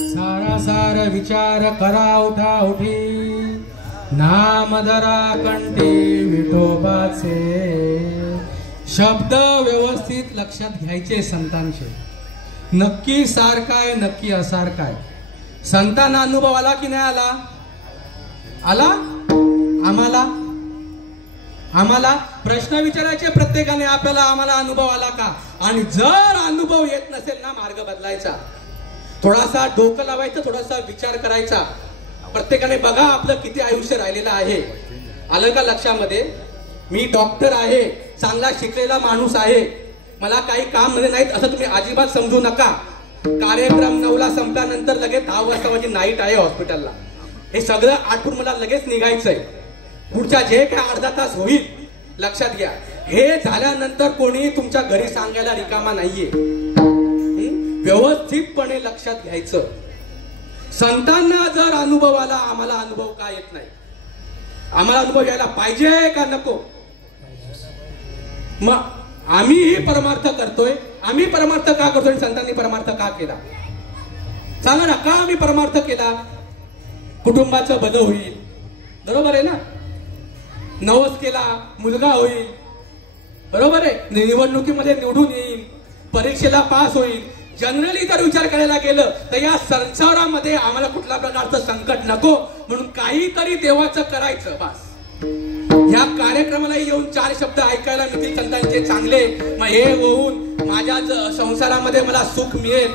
सारा सार विचार करा उठा उठी, नामधरा कंठी विठोबाचे. शब्द व्यवस्थित लक्षात घ्यायचे संतांचे. नक्की सार काय नक्की असार काय. संतांना अनुभव आला की नाही आला? आला आम्हाला प्रश्न विचारायचे प्रत्येकाने आपल्याला. आम्हाला अनुभव आला का? आणि जर अनुभव येत नसेल ना, मार्ग बदलायचा. थोडासा डोकं लावायचं, थोडासा विचार करायचा. प्रत्येकाने बघा आपलं किती आयुष्य राहिलेलं आहे. आलं का लक्षामध्ये? मी डॉक्टर आहे, चांगला शिकलेला माणूस आहे, मला काही काम मध्ये नाहीत असं तुम्ही अजिबात समजू नका. कार्यक्रम 9ला संपल्यानंतर लगेच 10 वाजता माझी नाईट आहे हॉस्पिटलला. हे सगळं आठवून मला लगेच निघायचंय. पुढच्या जे काय अर्धा तास होईल लक्षात घ्या. हे झाल्यानंतर कोणी तुमच्या घरी सांगायला रिकामा नाहीये. व्यवस्थितपणे लक्षात घ्यायचं. संतांना जर अनुभव आला, आम्हाला अनुभव का येत नाही? आम्हाला अनुभव यायला पाहिजे का नको? मग आम्हीही परमार्थ करतोय. आम्ही परमार्थ का करतोय आणि संतांनी परमार्थ का केला? सांगा ना, का आम्ही परमार्थ केला? कुटुंबाचं भलं होईल, बरोबर आहे ना. नवस केला, मुलगा होईल, बरोबर आहे. निवडणुकीमध्ये निवडून येईल, परीक्षेला पास होईल. जनरली जर विचार करायला गेलं तर या संसारामध्ये आम्हाला कुठल्या प्रकारचं संकट नको, म्हणून काहीतरी देवाचं करायचं बस. या कार्यक्रमाला येऊन 4 शब्द ऐकायला मिळतील संतांचे चांगले, मग हे होऊन माझ्या संसारामध्ये मला सुख मिळेल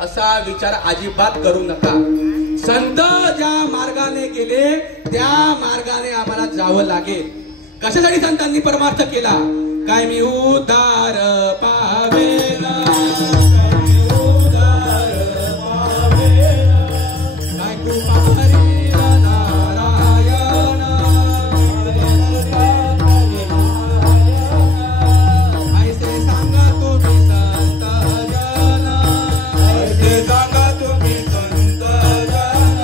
असा विचार अजिबात करू नका. संत ज्या मार्गाने गेले त्या मार्गाने आम्हाला जावं लागेल. कशासाठी संतांनी परमार्थ केला? काय मी उद्धार पावेना, काय कृपा हरील नारायण, ऐसे सांगा तुम्ही संत जन, ऐसे सांगा तुम्ही संत जन,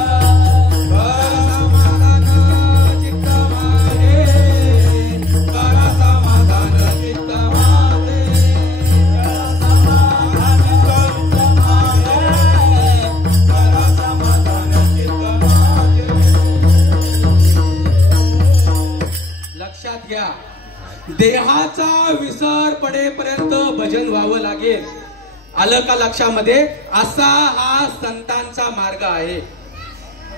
समाधान चित्त माझे, करा समाधान चित्त माझे, लक्षात घ्या. देहाचा विसर पडेपर्यंत भजन व्हावं लागेल. आलं का लक्षामध्ये? असा हा संतांचा मार्ग आहे.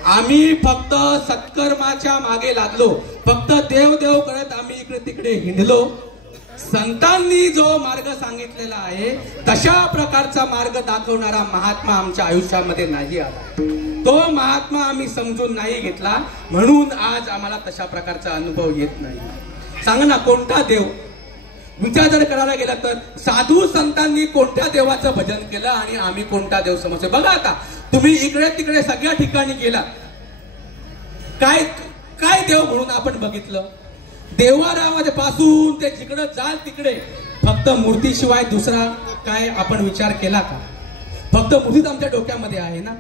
आम्ही फक्त सत्कर्माच्या मागे लागलो, फक्त देव देव करत आम्ही इकडे तिकडे हिंडलो. संतांनी जो मार्ग सांगितलेला आहे तशा प्रकारचा मार्ग दाखवणारा महात्मा आमच्या आयुष्यामध्ये नाही आला. तो महात्मा आम्ही समजून नाही घेतला, म्हणून आज आम्हाला तशा प्रकारचा अनुभव येत नाही. सांगा ना, कोणता देव? विचार जर करायला गेला तर साधू संतांनी कोणत्या देवाचं भजन केलं आणि आम्ही कोणता देव समजतो? बघा, आता तुम्ही इकडे तिकडे सगळ्या ठिकाणी गेला, काय काय देव म्हणून आपण बघितलं? देवारामध्ये पासून ते जिकडे जाल तिकडे फक्त मूर्तीशिवाय दुसरा काय आपण विचार केला का? फक्त मूर्तीच आमच्या डोक्यामध्ये आहे ना.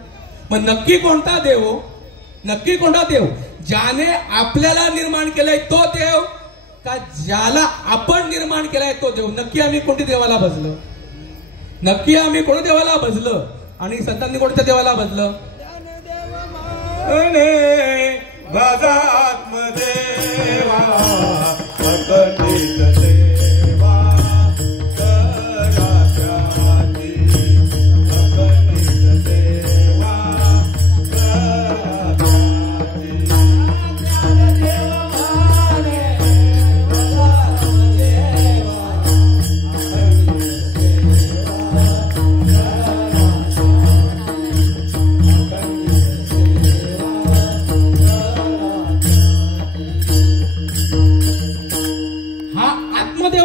मग नक्की कोणता देव? नक्की कोणता देव? ज्याने आपल्याला निर्माण केलंय तो देव का ज्याला आपण निर्माण केलाय तो देव? नक्की आम्ही कोणत्या देवाला भजलं? नक्की आम्ही कोणत्या देवाला भजलं? आणि संतांनी कोणत्या देवाला भजलं? माझा आत्मदेवा अखंडित देवा करात्याची, अखंडित देवा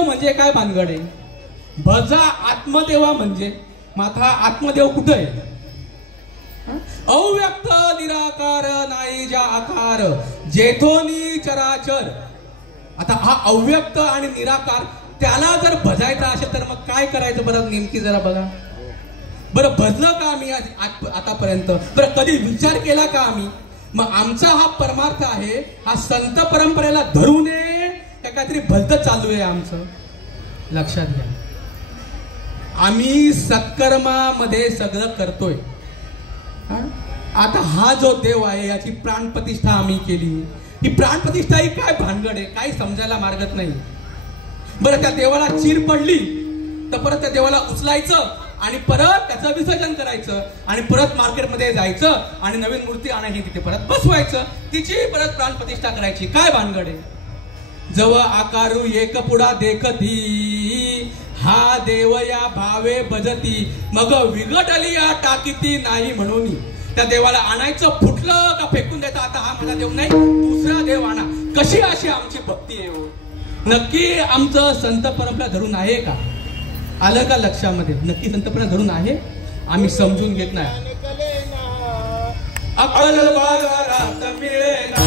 म्हणजे काय भानगड आहे? भजा आत्मदेवा म्हणजे माथा आत्मदेव कुठे आहे? अव्यक्त निराकार नाही ज्या आकार जेथोनी चराचर. आता हा अव्यक्त आणि निराकार त्याला जर भजायचा असेल तर मग काय करायचं बरं नेमकी जरा बघा बरं. भजलं का आम्ही आतापर्यंत? बरं कधी विचार केला का आम्ही? मग आमचा हा परमार्थ आहे, हा संत परंपरेला धरून काहीतरी भलत चालू आहे आमचं. लक्षात घ्या, आम्ही सत्कर्मामध्ये सगळं करतोय. आता हा जो देव आहे याची प्राणप्रतिष्ठा आम्ही केली. ही प्राणप्रतिष्ठा ही काय भानगड आहे? काही समजायला मार्गत नाही. बरं, त्या देवाला चीर पडली तर परत त्या देवाला उचलायचं आणि परत त्याचं विसर्जन करायचं आणि परत मार्केटमध्ये जायचं आणि नवीन मूर्ती आणायची, तिथे परत बसवायचं, तिची परत प्राणप्रतिष्ठा करायची. काय भानगड आहे? जव आकारू एक पुढा देखती हा देव या भावे भजती, मग विघटली या टाकीती नाही म्हणून. त्या देवाला आणायचं, फुटलं का फेकून द्यायचं. आता हा माझा देव नाही, दुसरा देव आणा. कशी अशी आमची भक्ती आहे? नक्की आमचं संत परंपरा धरून आहे का? आलं का लक्षामध्ये? नक्की संत परंपरा धरून आहे? आम्ही समजून घेत नाही. अक्कल बाजारात मिळेना,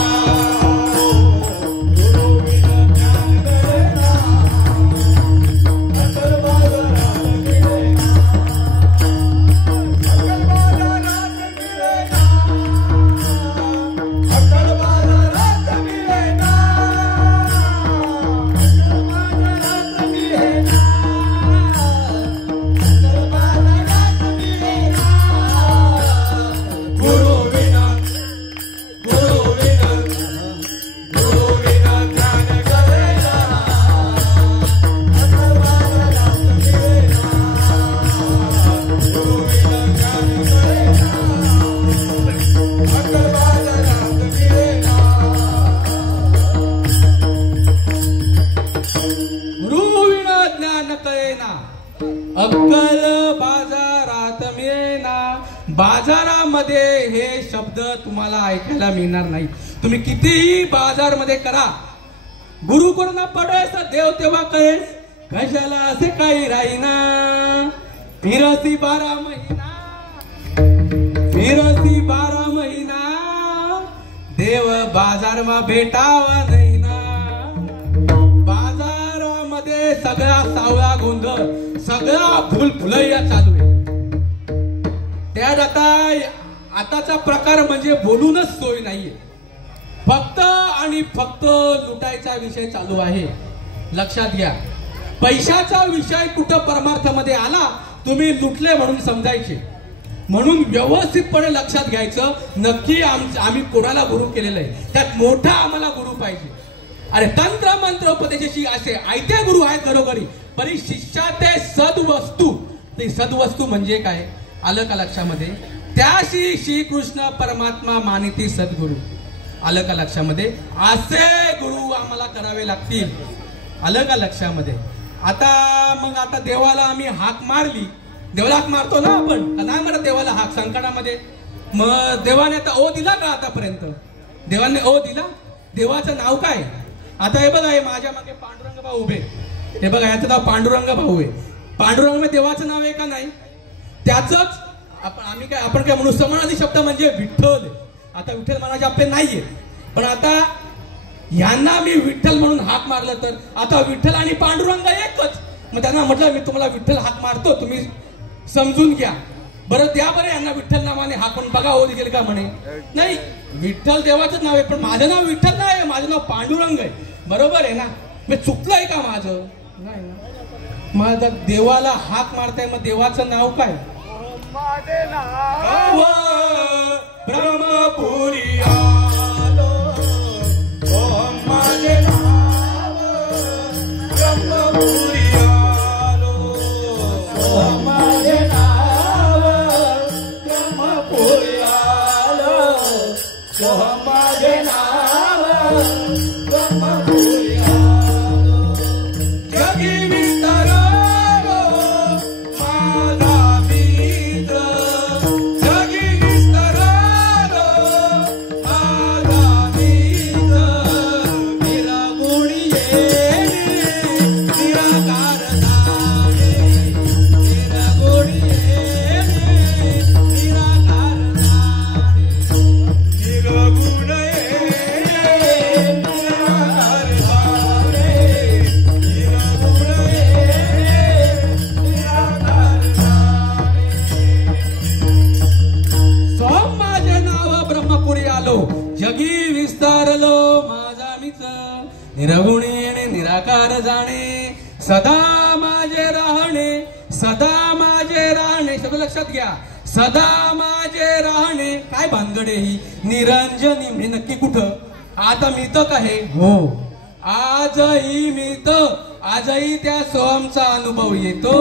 अक्कल बाजारात मिळेना. बाजारामध्ये हे शब्द तुम्हाला ऐकायला मिळणार नाही. तुम्ही कितीही बाजारमध्ये करा, गुरु कोणा पडेस देव तेव्हा कळेस. कशाला असे काही राहीना, फिरसी 12 महिना, फिरसी 12 महिना, देव बाजार मा भेटावा नाही ना. बाजारामध्ये सगळा सावळा गोंधळ, सगळा फुलफुलैया चालू आहे. त्यात आताचा प्रकार म्हणजे बोलूनच सोय नाहीये. फक्त आणि फक्त लुटायचा विषय चालू आहे. लक्षात घ्या, पैशाचा विषय कुठं परमार्थामध्ये आला तुम्ही लुटले म्हणून समजायचे. म्हणून व्यवस्थितपणे लक्षात घ्यायचं, नक्की आम्ही कोणाला गुरु केलेलं आहे, त्यात मोठा आम्हाला गुरु पाहिजे. अरे तंत्र मंत्र उपदेशाची असे आयते गुरु आहेत घरोघरी, परी शिष्या ते सद्वस्तू. ते सद्वस्तू म्हणजे काय? आलं का लक्षामध्ये? त्याशी श्रीकृष्ण परमात्मा मानिती सद्गुरू. आलं का लक्षामध्ये? असे गुरु आम्हाला करावे लागतील. आलं का लक्षामध्ये? आता देवाला आम्ही हाक मारली. देवाला हाक मारतो ना आपण का नाही मारत देवाला हाक संकटामध्ये? मग देवाने आता ओ दिला का आतापर्यंत? देवाने ओ दिला? देवाचं नाव काय? आता हे बघा, हे माझ्या मागे पांडुरंग भाऊ उभे. हे बघा, याचं नाव पांडुरंग भाऊ आहे. पांडुरंग देवाचं नाव आहे का नाही? त्याच आपण काय म्हणू, समानार्थी शब्द म्हणजे विठ्ठल. आता विठ्ठल म्हणायचे आपले नाहीये, पण आता यांना मी विठ्ठल म्हणून हाक मारलं तर आता विठ्ठल आणि पांडुरंग एकच. मग त्यांना म्हटलं मी तुम्हाला विठ्ठल हाक मारतो, तुम्ही समजून घ्या. बरं द्या बरं यांना विठ्ठल नावाने हाकून बघा हो गेले का म्हणे. नाही, विठ्ठल देवाचं नाव आहे, पण माझं नाव विठ्ठल नाही, माझं नाव पांडुरंग आहे. बरोबर आहे ना? मी चुकलंय का माझं? नाही ना. माझा देवाला हाक मारताय, मग देवाचं नाव काय? ब्रह्मपुरी आलो, ओम माझे नाव ब्रह्मपुरी आलो, ओम माझे नाव ब्रह्मपुरी आलो, ओम माझे नाव ब्रह्मपुरी आलो. जगी विस्तारो माझा मित्र, जगी विस्तारो माझा मित्र, निरागुणी येणे निराकार जाणे, निरागुणी येणे निराकार जाणे, निरागुण येणे निराकार जाणे, निरागुण येणे निराकार जाणे. सोम माझे नाव ब्रह्मपुरी आलो, जगी विस्तारलो माझा मित्र, निरगुणी येणे निराकार जाणे, सदा माझे राहणे, सदा माझे राहणे. सगळं लक्षात घ्या, सदा माझे राहणे. काय भानगडे ही निरंजनी म्हणजे नक्की कुठं? आता मिळतं का हे? हो, आजही मिळतं. आजही त्या सोमचा अनुभव येतो,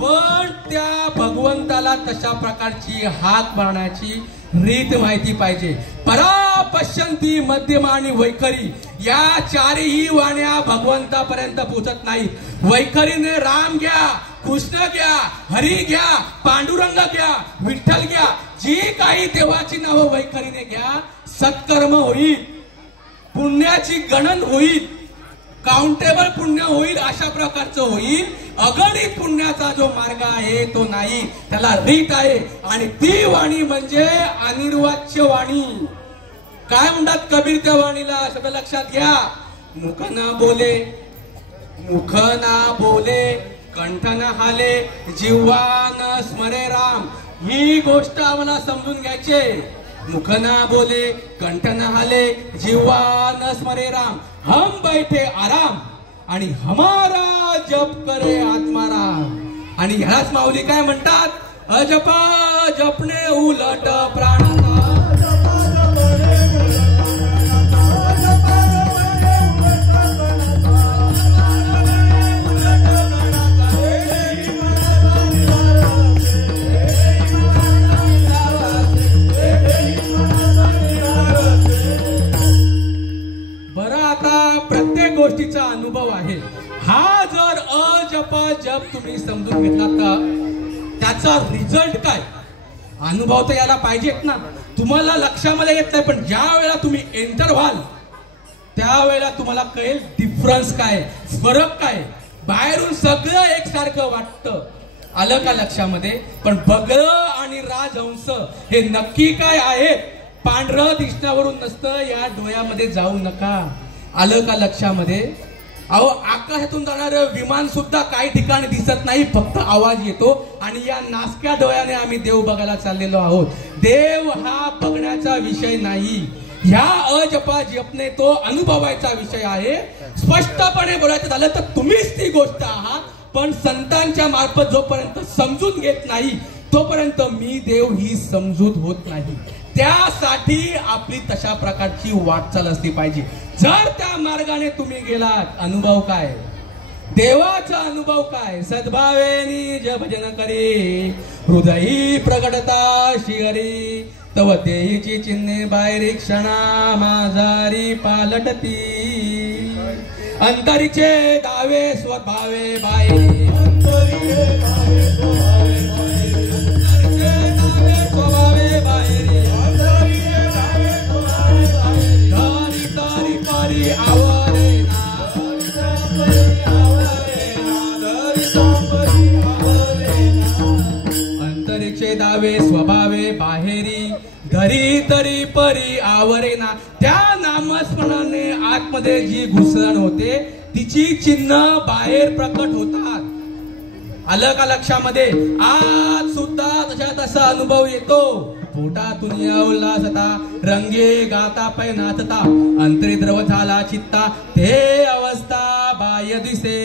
पण त्या भगवंताला तशा प्रकारची हाक मारण्याची रीत माहिती पाहिजे. परा पश्यंती, मध्यम आणि वैखरी या चारही वाण्या भगवंतापर्यंत पोहोचत नाहीत. वैखरीने राम घ्या, कृष्ण घ्या, हरी घ्या, पांडुरंग घ्या, विठ्ठल घ्या, जी काही देवाची नावं वैखरीने घ्या, सत्कर्म होईल, पुण्याची गणन होईल, काउंटेबल पुण्य होईल, अशा प्रकारचं होईल. अगणित पुण्याचा जो मार्ग आहे तो नाही, त्याला रीत आहे. आणि ती वाणी म्हणजे अनिर्वाच्य वाणी. काय म्हणतात कबीर त्या वाणीला? शब्द लक्षात घ्या. मुख ना बोले, मुख ना बोले, कंठ न हाले, जिव्हा न स्मरे राम. ही गोष्ट आम्हाला समजून घ्यायची. मुख ना बोले, कंठ न हाले, जिव्हा न स्मरे राम. हम बैठे आराम आणि हमारा जप करे आत्माराम. आणि ह्याच माऊली काय म्हणतात? अजपा जपणे उलट प्राणाचा, गोष्टीचा अनुभव आहे. हा जर अजप जप तुम्ही समजून घेतला तर त्याचा रिझल्ट काय? अनुभव तर याला पाहिजेत ना. तुम्हाला लक्षामध्ये येत नाही, पण ज्या वेळेला तुम्ही एंटर व्हाल त्यावेळेला तुम्हाला कळेल डिफरन्स काय, फरक काय. बाहेरून सगळं एकसारखं वाटतं, आलं का लक्षामध्ये? पण बगळं आणि राजहंस हे नक्की काय आहे? पांढरं दिसण्यावरून नसतं, या डोळ्यामध्ये जाऊ नका. आलं का लक्षामध्ये? अहो, आकाशातून जाणारं विमान सुद्धा काही ठिकाणी दिसत नाही, फक्त आवाज येतो. आणि या नासक्या डोळ्याने आम्ही देव बघायला चाललेलो आहोत. देव हा बघण्याचा विषय नाही, ह्या अजपा जपने तो अनुभवायचा विषय आहे. स्पष्टपणे बोलायचं झालं तर तुम्हीच ती गोष्ट आहात, पण संतांच्या मार्फत जोपर्यंत समजून घेत नाही तोपर्यंत मी देव ही समजूत होत नाही. त्यासाठी आपली तशा प्रकारची वाटचाल असली पाहिजे. जर त्या मार्गाने तुम्ही गेलात, अनुभव काय? देवाचा अनुभव काय सद्भावे निज भजन करी हृदयी प्रगटता शिहरी तव देहीची चिन्हे बाहेरी क्षणा माझारी पालटती अंतरीचे दावे स्वभावे बाहेरी स्वभावे बाहेरी धारी तारी पारी आवरे अंतरीचे दावे स्वभावे बाहेरी धरी तरी परी आवरेना त्या नामस्मरणाने आतमध्ये जी घुसळण होते तिची चिन्ह बाहेर प्रकट होतात. आलं का लक्षामध्ये? आज सुद्धा तशा तसा अनुभव येतो. पोटातून उल्हासता रंगे गाता पै नाचता अंतरी द्रव झाला चित्ता ते अवस्था बाह्य दिसे.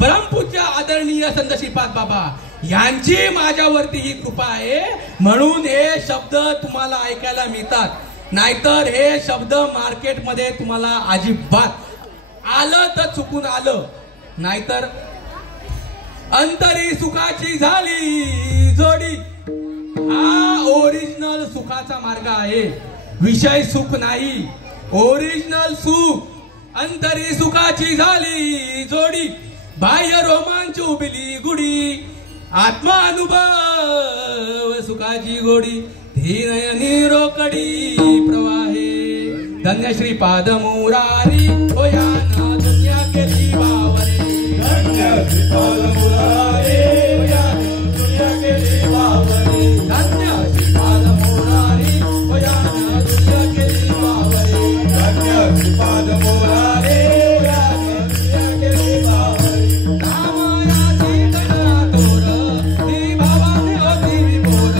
परमपूज्य आदरणीय संत श्रीपाद बाबा यांची माझ्यावरती ही कृपा आहे म्हणून हे शब्द तुम्हाला ऐकायला मिळतात. नाहीतर हे शब्द मार्केटमध्ये तुम्हाला अजिबात आलं तर चुकून आलं. नाहीतर अंतरी सुखाची झाली जोडी हा ओरिजिनल सुखाचा मार्ग आहे. विषय सुख नाही, ओरिजिनल सुख. अंतरी सुखाची झाली जोडी बाह्य रोमांच उबिली गुडी आत्मा अनुभव सुखाची गोडी धी नयनी रोकडी प्रवाहे. धन्य श्रीपाद मुरारी होया ना दुनिया केली बावरे. धन्य श्रीपाद मुरारी होया ना दुनिया केली बावरे. धन्य श्रीपाद मुरारी होया ना दुनिया केली बावरे. धन्य श्रीपाद मुरारी होया ना दुनिया केली बावरे. नामायाची गणना तोर ती भावाने होती विभोर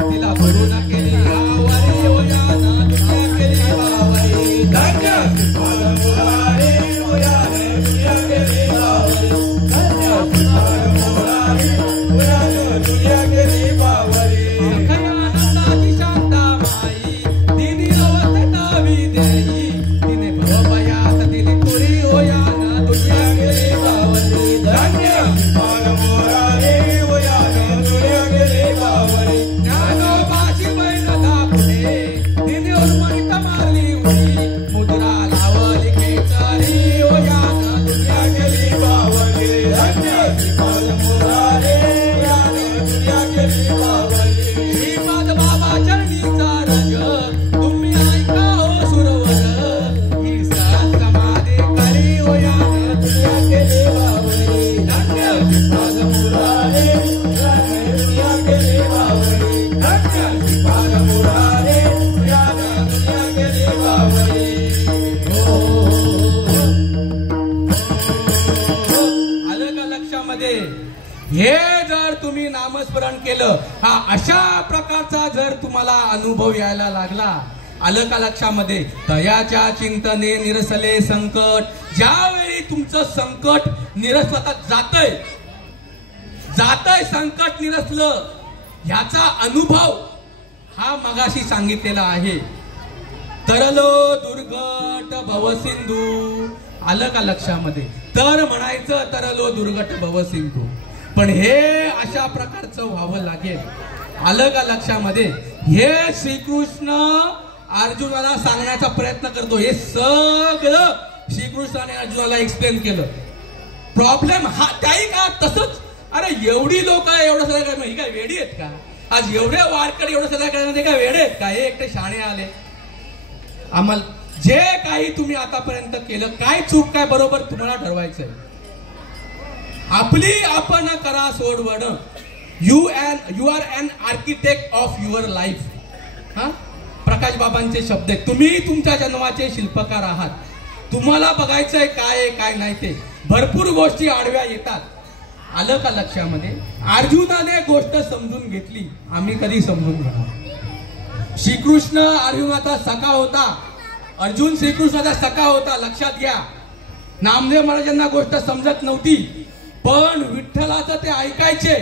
तिला भरून केली आवरे होया ना दुनिया केली बावरे. धन्य श्रीपाद मुरारी होया ना दुनिया केली बावरे. धन्य श्रीपाद मुरारी होया ना दुनिया केली बावरे. आनंदाची शांता माई तिने अवस्थेत विदेई तिने भवभयात दिली तुरी होया ना दुनिया केली बावरे. धन्य श्रीपाद मुरारी होया ना दुनिया केली बावरे. ज्ञानोबाची बैल दापुले तिने उर्मणित मारली उडी मुद्रा लावली केचारी होया ना दुनिया केली बावरे. धन्य श्रीपाद मुरारी होया ना दुनिया केली बावरे. श्रीपाद बाबा चरणीचा रज तुम्ही ऐका हो सुरवर ही समाधी करी होया ना दुनिया केली बावरे. धन्य श्रीपाद मुरारी होया ना दुनिया केली बावरे. धन्य श्रीपाद मुरारी होया ना दुनिया केली बावरे. आलं का लक्षामध्ये? हे जर तुम्ही नामस्मरण केलं हा अशा प्रकारचा जर तुम्हाला अनुभव यायला लागला आलं का लक्षामध्ये? दयाच्या चिंतने निरसले संकट. ज्यावेळी तुमचं संकट निरसलं जातय संकट निरसलं ह्याचा अनुभव हा मगाशी सांगितलेला आहे. तरलो दुर्गट भवसिंधू. आलं का लक्षामध्ये? तर म्हणायचं तरलो दुर्गट भवसिंधू पण हे अशा प्रकारचं व्हावं लागेल. आलं का लक्षामध्ये? हे श्रीकृष्ण अर्जुनाला सांगण्याचा प्रयत्न करतो. हे सगळं श्रीकृष्णाने अर्जुनाला एक्सप्लेन केलं. प्रॉब्लेम हा त्याही का तसंच. अरे एवढी लोक आहे एवढं सगळं काय ही काय वेडी आहेत का? आज एवढे वारकरी एवढं सगळं करण्याचे काय वेडे आहेत का? हे एकटे शाणे आले. आम्हाला जे काही तुम्ही आतापर्यंत केलं काय चूक काय बरोबर तुम्हाला ठरवायचंय. आपली आपण करा सोडवण. You are an architect of your life. हा प्रकाश बाबांचे शब्द आहेत. तुम्ही तुमच्या जन्माचे शिल्पकार आहात. तुम्हाला बघायचंय काय काय नाही ते. भरपूर गोष्टी आडव्या येतात. आलं का लक्षामध्ये? अर्जुनाने गोष्ट समजून घेतली. आम्ही कधी समजून घेणार? श्रीकृष्ण अर्जुनाचा सखा होता. अर्जुन श्रीकृष्णाचा सखा होता. लक्षात घ्या. नामदेव महाराजांना गोष्ट समजत नव्हती पण विठ्ठलाचं ते ऐकायचे.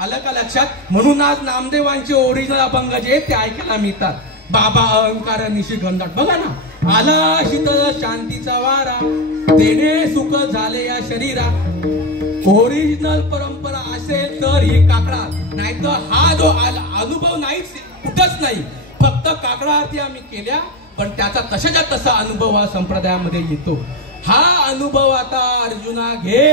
आलं का लक्षात? म्हणून आज नामदेवांचे ओरिजिनल अभंग जे ते ऐकायला मिळतात. बाबा अहंकार निशी गंधाट. बघा ना आला शीतल शांतीचा वारा, देणे सुख झाले या शरीरा. ओरिजिनल परंपरा असेल तर ही काकडा, नाही तर हा जो अनुभव नाहीच, कुठंच नाही. फक्त काकडा आरती आम्ही केल्या, पण त्याचा तशाच्या तसा अनुभव हा संप्रदायामध्ये येतो. हा अनुभव आता अर्जुना घे.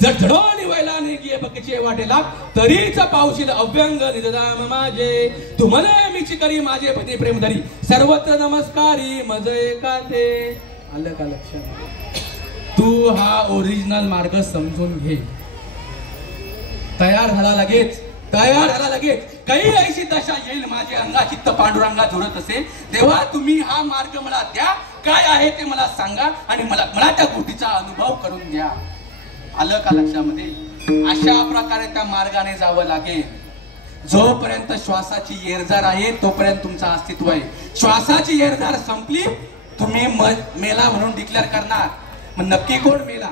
जर जडोनी वैला निघे बकीचे वाटेला, तरीच पावशील अव्यंग निजदाम माझे. तू म्हणे मीची करी माझे पती प्रेम धरी, सर्वत्र नमस्कारी मज एकाते. आलं का लक्षात? तू हा ओरिजिनल मार्ग समजून घे. तयार झाला लगेच, तयार झाला लगेच. काही ऐशी दशा येईल माझे अंगा चित्त पांडुरंगा जोडत असेल, तेव्हा तुम्ही हा मार्ग मला द्या. काय आहे ते मला सांगा आणि मला त्या गोष्टीचा अनुभव करून द्या. आलं का लक्षामध्ये? अशा प्रकारे त्या मार्गाने जावं लागेल. जोपर्यंत श्वासाची येरझार आहे तोपर्यंत तुमचं अस्तित्व आहे. श्वासाची येरझार संपली, तुम्ही मेला म्हणून डिक्लेअर करणार. मग नक्की कोण मेला?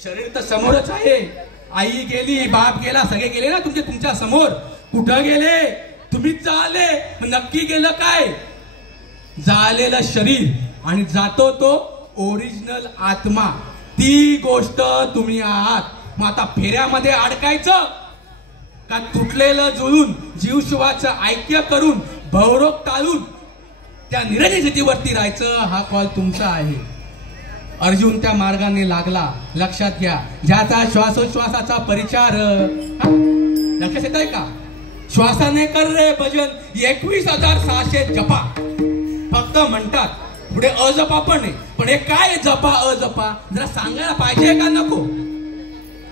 शरीर तर समोरच आहे. आई गेली, बाप गेला, सगळे गेले ना तुमच्या समोर. कुठं गेले? तुम्हीच जाले. मग नक्की गेलं काय? जालेलं शरीर आणि जातो तो ओरिजिनल आत्मा. ती गोष्ट तुम्ही आहात. मग आता फेऱ्यामध्ये अडकायचं का तुटलेलं जुळून जीवशिवाचं ऐक्य करून भवरोग टाळून त्या निरंजन स्थितीवरती राहायचं? हा कॉल तुमचा आहे. अर्जुन त्या मार्गाने लागला. लक्षात घ्या, ज्याचा श्वासोश्वासाचा परिचार. लक्षात येत आहे का? श्वासाने कर रे भजन 21,600 जपा. फक्त म्हणतात, पुढे अजपा पण आहे. पण हे काय जपा अजपा जरा सांगायला पाहिजे का नको?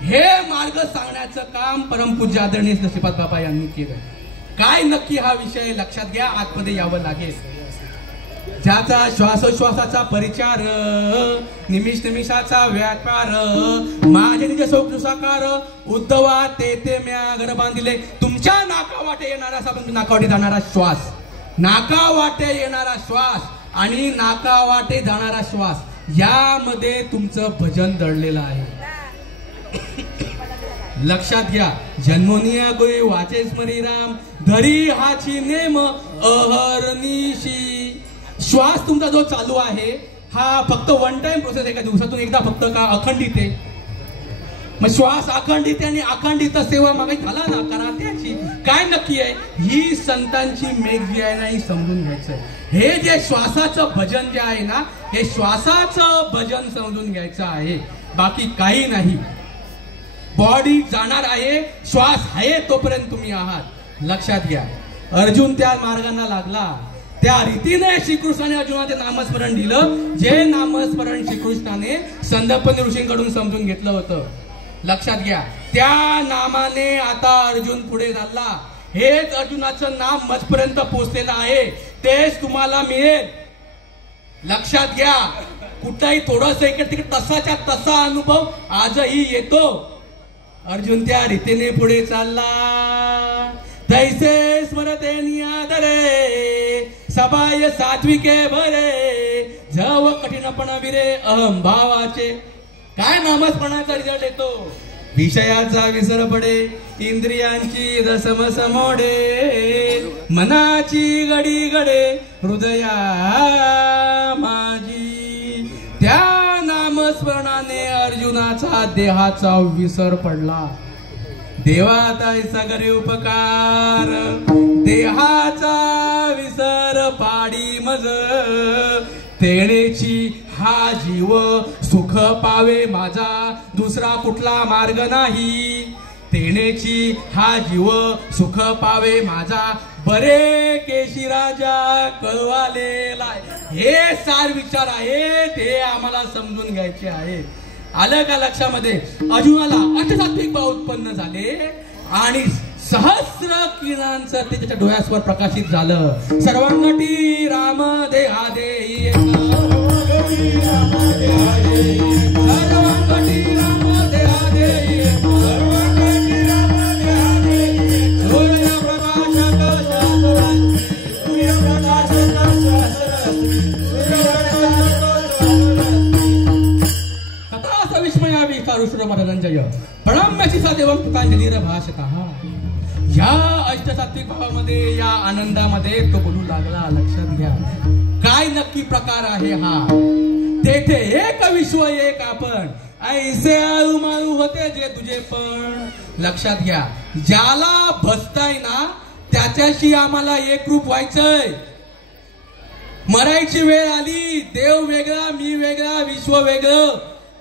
हे मार्ग सांगण्याचं काम परमपूज्य आदरणीय श्रीपाद बाबा यांनी केलं. काय नक्की हा विषय? लक्षात घ्या, आतमध्ये यावं लागेल. ज्याचा श्वासोश्वासाचा परिचार, निमिष निमिषाचा व्यापार, माझे निज सोपू साकार, उद्धवा ते म्या घर बांधिले. तुमच्या नाका वाटे येणारा नाका वाटे जाणारा श्वास, नाका वाटे येणारा श्वास आणि नाका वाटे जाणारा श्वास, यामध्ये तुमचं भजन दडलेलं आहे. लक्षात घ्या, जन्मोनिया गोई वाचे स्मरी राम, धरी हाची नेम अहर्निशी. श्वास तुमचा जो चालू आहे हा फक्त वन टाइम प्रोसेस, एका दिवसातून एकदा फक्त का अखंडित आहे? मग श्वास अखंडित आणि अखंडित सेवा मागे झाला ना करा त्याची काय नक्की आहे? ही संतांची मेघ जी आहे ना, ही समजून घ्यायचं. हे जे श्वासाचं भजन जे आहे ना, हे श्वासाचं भजन समजून घ्यायचं आहे, बाकी काही नाही. बॉडी जाणार आहे, श्वास आहे तोपर्यंत तुम्ही आहात. लक्षात घ्या, अर्जुन त्या मार्गाने लागला. त्या रीतीने श्रीकृष्णाने अर्जुनाचे नामस्मरण दिलं, जे नामस्मरण श्रीकृष्णाने संदर्पणी ऋषींकडून समजून घेतलं होतं. लक्षात घ्या, त्या नामाने आता अर्जुन पुढे चालला. हेच अर्जुनाचं नाम मजपर्यंत पोहोचलेलं आहे, तेच तुम्हाला मिळेल. लक्षात घ्या, कुठलाही थोडस इकडे तिकडे तसाच्या तसा अनुभव आजही येतो. अर्जुन त्या रीतीने पुढे चालला. तैसे स्मरते नियादरे सबाय सात्विके भरे, जव कठीणपण विरे अहम भावाचे. काय नामस्मरणाचा रिझल्ट येतो? विषयाचा विसर पडे, इंद्रियांची रसमस मोडे, मनाची गडी गडे हृदया माझी. त्या नामस्मरणाने अर्जुनाचा देहाचा विसर पडला. देवाता सगळे उपकार, देहाचा विसर पाडी मज, तेणेची हा जीव सुख पावे माझा, दुसरा कुठला मार्ग नाही. तेणेची हा जीव सुख पावे माझा, बरे केशी राजा कळवालेला. हे सार विचार आहे, ते आम्हाला समजून घ्यायचे आहे. आलं का लक्षामध्ये? अर्जुनाला अष्टसात्विक भाव उत्पन्न झाले आणि सहस्र किरणांचं ते त्याच्या डोळ्यासवर प्रकाशित झालं. सर्वांगटी राम देहादेई, सर्वांगटी राम देहादेई, सर्वांगटी राम देहादेई, सर्वांगटी राम देहादेई. सूर्यप्रकाशक शास्त्रांची, सूर्यप्रकाशक शास्त्रांची, कथा विस्मयावी कारुश्र मनरंजय, प्रणम्यसी सा देवं कृतांजलीर भाषतः. या अष्टसात्विक भावामध्ये, या आनंदामध्ये तो बोलू लागला. लक्षात घ्या, काय नक्की प्रकार आहे हा. तेथे एक विश्व एक आपण, ऐसे आळूमाळू होते जे तुझे पण. लक्षात घ्या, ज्याला भसताय ना त्याच्याशी आम्हाला एकरूप व्हायचंय. मरायची वेळ आली, देव वेगळा, मी वेगळा, विश्व वेगळं,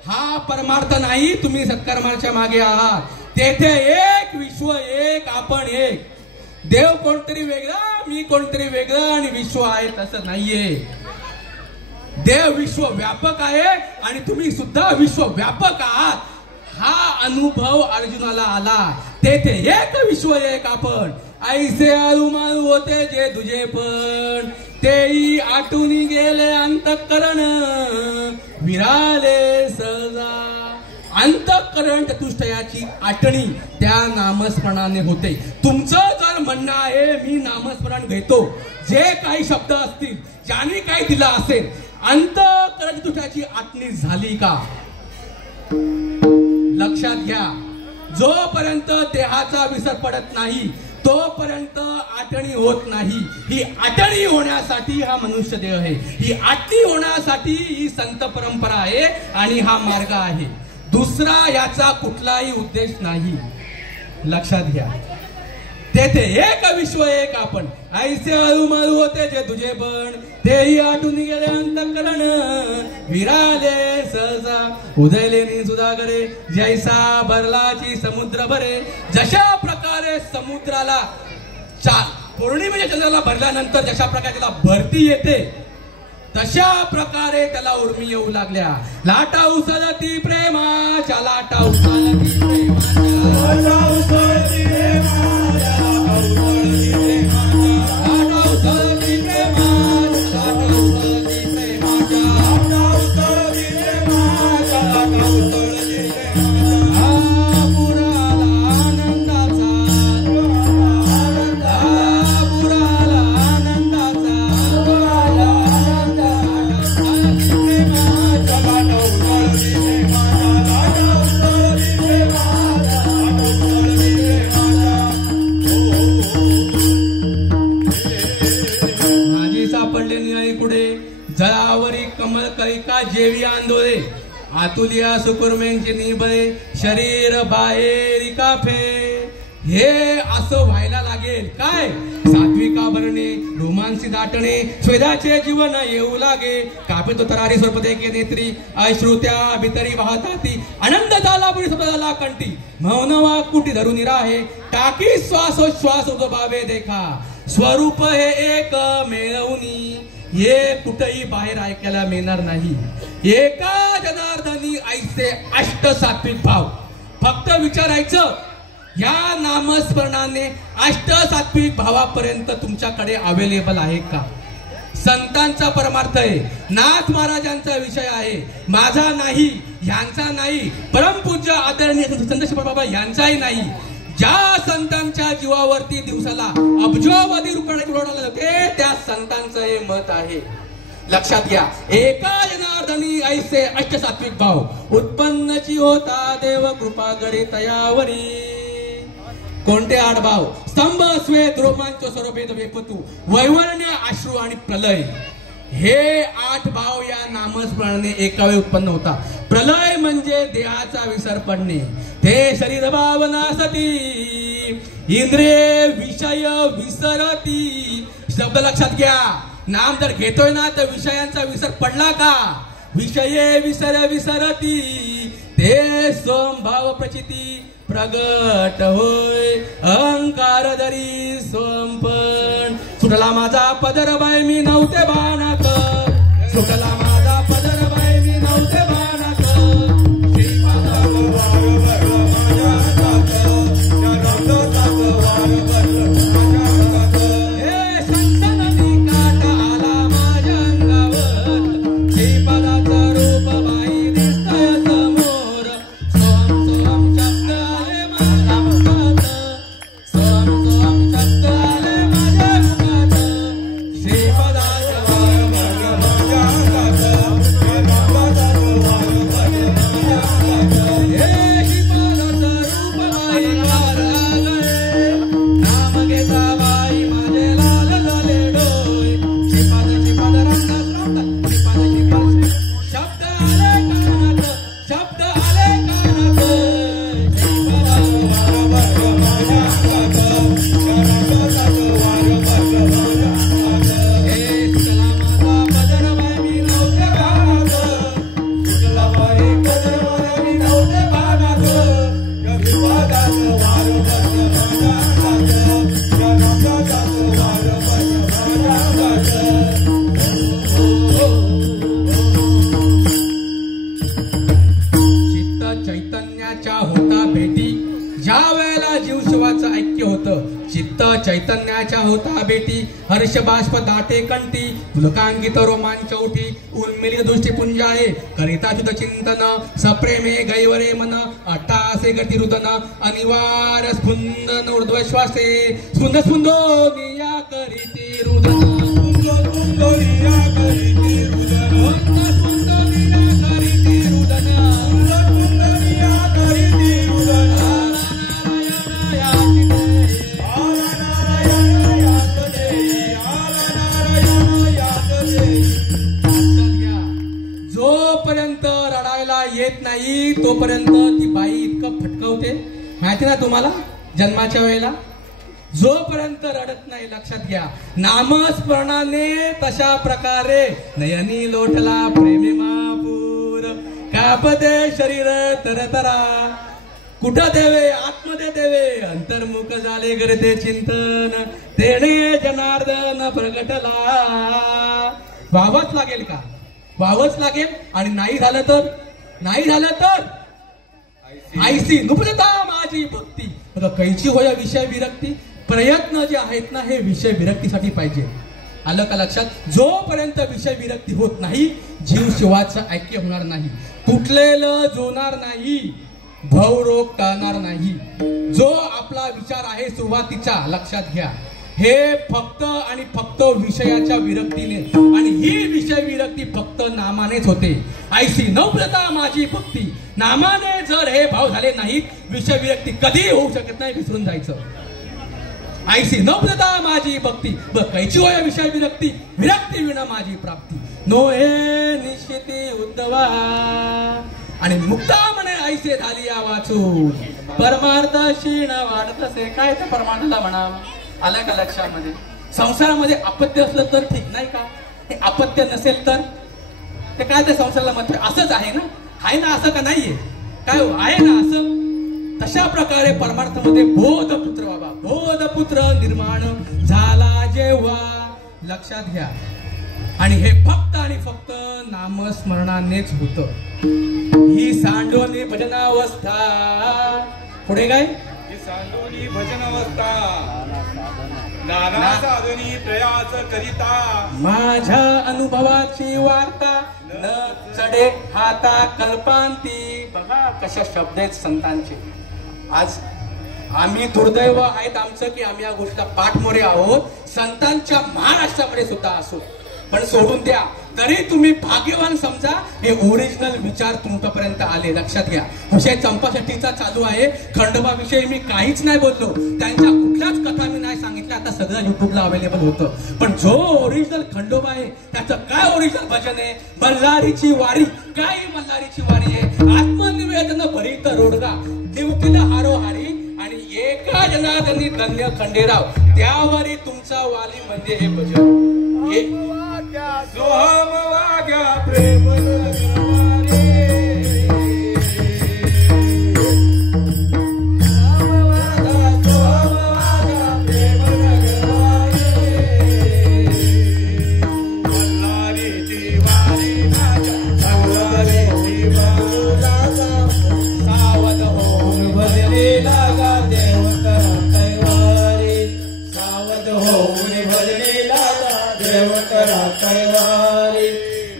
हा परमार्थ नाही. तुम्ही सत्कर्माच्या मागे आहात. तेथे एक विश्व एक आपण एक. देव कोणतरी वेगळा, मी कोणतरी वेगळं आणि विश्व आहे तसं नाहीये. देव विश्व व्यापक आहे आणि तुम्ही सुद्धा विश्व व्यापक आहात. हा अनुभव अर्जुनाला आला. तेथे एक विश्व एक आपण, ऐसे आळूमाळू होते जे तुझे पण. तेही आटून गेले अंतःकरण, विराले सहजा. अंतःकरण चतुष्टयाची आटणी त्या नामस्मरणाने होते. तुमचं जर म्हणणं आहे मी नामस्मरण घेतो, जे काही शब्द असतील ज्याने काही दिला असेल, अंतःकरण चतुष्टयाची आटणी झाली का? लक्षात घ्या, जोपर्यंत देहाचा विसर पडत नाही तोपर्यंत आटणी होत नाही. ही आटणी होण्यासाठी हा मनुष्य देह आहे. ही आटणी होण्यासाठी ही संत परंपरा आहे आणि हा मार्ग आहे. दुसरा याचा कुठलाही उद्देश नाही. लक्षात घ्या, तेथे एक विश्व एक आपण, ऐसे आळूमाळू होते जे तुझे पण. तेही आटून गेले अंतःकरण, विराले सहजा. उदयले नि सुधागरे, जैसा भरलाची समुद्र भरे. जशा प्रकारे समुद्राला पौर्णिमेच्या चंद्राला भरल्यानंतर जशा प्रकारे त्याला भरती येते, तशा प्रकारे त्याला उर्मी येऊ लागल्या. लाटा उसळती प्रेमाच्या, लाटा उसळती प्रेमाच्या, लाटा उसळती प्रेमाच्या, लाटा उसळती प्रेमाच्या, लाटा उसळती प्रेमाच्या, लाटा उसळती प्रेमाच्या, लाटा उसळती प्रेमाच्या, लाटा उसळती प्रेमाच्या. बुराला आनंदाचा, बुराला आनंदाचा, बुराला जळावरी कमळ कळिका जेवी आंदोळे. आतुलिया सुकुर्मेंचे निबळे, शरीर बाहेरी काफे. हे असं व्हायला लागेल काय? सात्विका भरणे, रोमांसी दाटणे, स्वेदाचे जीवन येऊ लागे. कापे तो तरारी स्वरूप के नेत्री, अश्रू त्या भितरी वाहताती. आनंद झाला पुढे स्वतःला कंठी, मौन वाकुटी धरून राहे. टाकी श्वासोश्वास उदबावे देखा, स्वरूप हे एक मिळवणी. हे कुठेही बाहेर ऐकायला मिळणार नाही. एका जनार्दनी ऐसे अष्ट सात्विक भाव. फक्त विचारायचं, या नामस्मरणाने अष्ट सात्विक भावापर्यंत तुमच्याकडे अवेलेबल आहे का? संतांचा परमार्थ आहे, नाथ महाराजांचा विषय आहे, माझा नाही, यांचा नाही, परमपूज्य आदरणीय संत श्री बाबा यांचाही नाही. ज्या संतांच्या जीवावरती दिवसाला अब्जोवधी रुपये उडवले होते त्या संतांचं हे मत आहे. लक्षात घ्या, एका जनार्दनी ऐसे अष्ट सात्विक भाव. उत्पन्नची होता देव कृपा गडे तयावरी. कोणते आठ भाव? स्तंभ, श्वेत, रोमांच, स्वरभेद, वेपतू, वैवर्ण्य, अश्रू आणि प्रलय. हे आठ भाव या नामस्मरणाने एका वेळी उत्पन्न होता. प्रलय म्हणजे देहाचा विसर पडणे. ते शरीर भावनासती, इंद्रिय विषय विसरती. शब्द लक्षात घ्या, नाम जर घेतोय ना तर विषयांचा विसर पडला का? विषये विसरती. ते स्वभाव प्रचिती प्रगट होय, अहंकार दरी स्वंपण. सुटला माझा पदर बाय मी नव्हते बाणाक, सुटला माझा पदर बाय मी नव्हते बाणाक. हे संतननी काटा आला माझ्या अंगावर, श्रीपादाचा रूप बाई दिसतय समोर. सोम सोम शब्द आले माझ्या मुखात, सोम सोम शब्द आले माझ्या मुखात. श्रीपादाचा चैतन्याच्या होता भेटी, ज्या वेळेला जीव शिवाचं ऐक्य होतं, चित्त चैतन्याच्या होता भेटी, हर्ष बाष्प दाटे कंठी, पुलकांकित रोमांच उठी, उन्मिलित दृष्टी पुंजाळे, करिता शुद्ध चिंतन, सप्रेमे गैवरे मन, अट्टासे गती रुदन, अनिवार्य स्फुंदन ऊर्ध्वश्वासे, स्फुंद स्फुंदो निया करीती रुदन, स्फुंदो स्फुंदो निया करीती रुदन, स्फुंद निया करीती रुदन, स्फुंद निया करीती रुदन. जोपर्यंत रडायला येत नाही तोपर्यंत ती बाई इतकं फटकवते माहिती ना तुम्हाला जन्माच्या वेळेला. जोपर्यंत रडत नाही लक्षात घ्या. नामस्मरणाने तशा प्रकारे नयनी लोटला प्रेमी महापूर, कापते शरीर तरतरा, कुठं देवे आत्मदे देवे, अंतर्मुख झाले करते चिंतन, तेणे जनार्दन प्रगटला. व्हावंच लागेल का? व्हावंच लागेल. आणि नाही झालं तर आईसी नुपदता माझी भक्ती. कैची होय विषय विरक्ती. प्रयत्न जे आहेत ना हे विषय विरक्तीसाठी पाहिजे. आलं का लक्षात? जोपर्यंत विषय विरक्ती होत नाही जीव शिवाचं ऐक्य होणार नाही, तुटलेलं जोणार नाही, भवरोग टाळणार नाही. जो आपला विचार आहे सुरुवातीचा लक्षात घ्या, हे फक्त आणि फक्त विषयाच्या विरक्तीने, आणि ही विषय विरक्ती फक्त नामानेच होते. ऐशी नवलता माझी भक्ती. नामाने जर हे भाव झाले नाहीत विषय विरक्ती कधी होऊ शकत नाही, विसरून जायचं. ऐशी नवलता माझी भक्ती, कैची होय विषय विरक्ती, विरक्ती विना माझी प्राप्ती. नो हे निश्चिती उद्धवा. आणि मुक्ता म्हणे ऐसे झाली या वाचून, परमार्थ क्षीण वाढतसे. काय ते परमार्थाला म्हणावं? आलं का लक्षामध्ये? संसारामध्ये अपत्य असलं तर ठीक नाही का? ते अपत्य नसेल तर ते काय त्या संसाराला म्हणतोय? असंच आहे ना, आहे ना, असं का नाहीये? काय आहे ना असं? तशा प्रकारे परमार्थामध्ये बोधपुत्र बाबा, बोधपुत्र निर्माण झाला जेव्हा, लक्षात घ्या. आणि हे फक्त आणि फक्त नामस्मरणानेच होतं. ही सांडोली भजनावस्था. पुढे काय? ही सांडोली भजनावस्था, नाना साधनी प्रयास करिता, माझ्या अनुभवाची वार्ता न चढे हाता कल्पांती. बघा कशा शब्द आहेत संतांचे. आज आम्ही दुर्दैव आहेत आमचं की आम्ही या गोष्टीला पाठमोरे आहोत, संतांच्या महाराष्ट्रामध्ये सुद्धा असो. पण सोडून द्या, तरी तुम्ही भाग्यवान समजा, हे ओरिजिनल विचार तुमच्यापर्यंत आले. लक्षात घ्या. विषय चंपा शेट्टीचा चालू आहे. खंडोबा विषयी मी काहीच नाही बोललो, त्यांच्या कुठल्याच कथा मी नाही सांगितल्या. आता सगळं युट्यूबला अवेलेबल होतं. पण जो ओरिजिनल खंडोबा आहे त्याचं काय ओरिजिनल भजन आहे? मल्हारीची वारी. काय मल्हारीची वारी आहे? आत्मनिवेदन भरीत रोडगा, देवतीला हारोहारी, आणि एका जनार्दनी धन्य खंडेराव, त्यावरी तुमचा वाली म्हणजे हे भजन. सोहम वाग्या प्रेम नगरवारे, सोहम वाग्या प्रेम नगरवारे, मल्हारीची वारी माझ्या, मल्हारीची बाजूला सावध होऊन भजले लागा देवतर कैवारी, सावध होऊन भजले लागा देवतर कैवारी,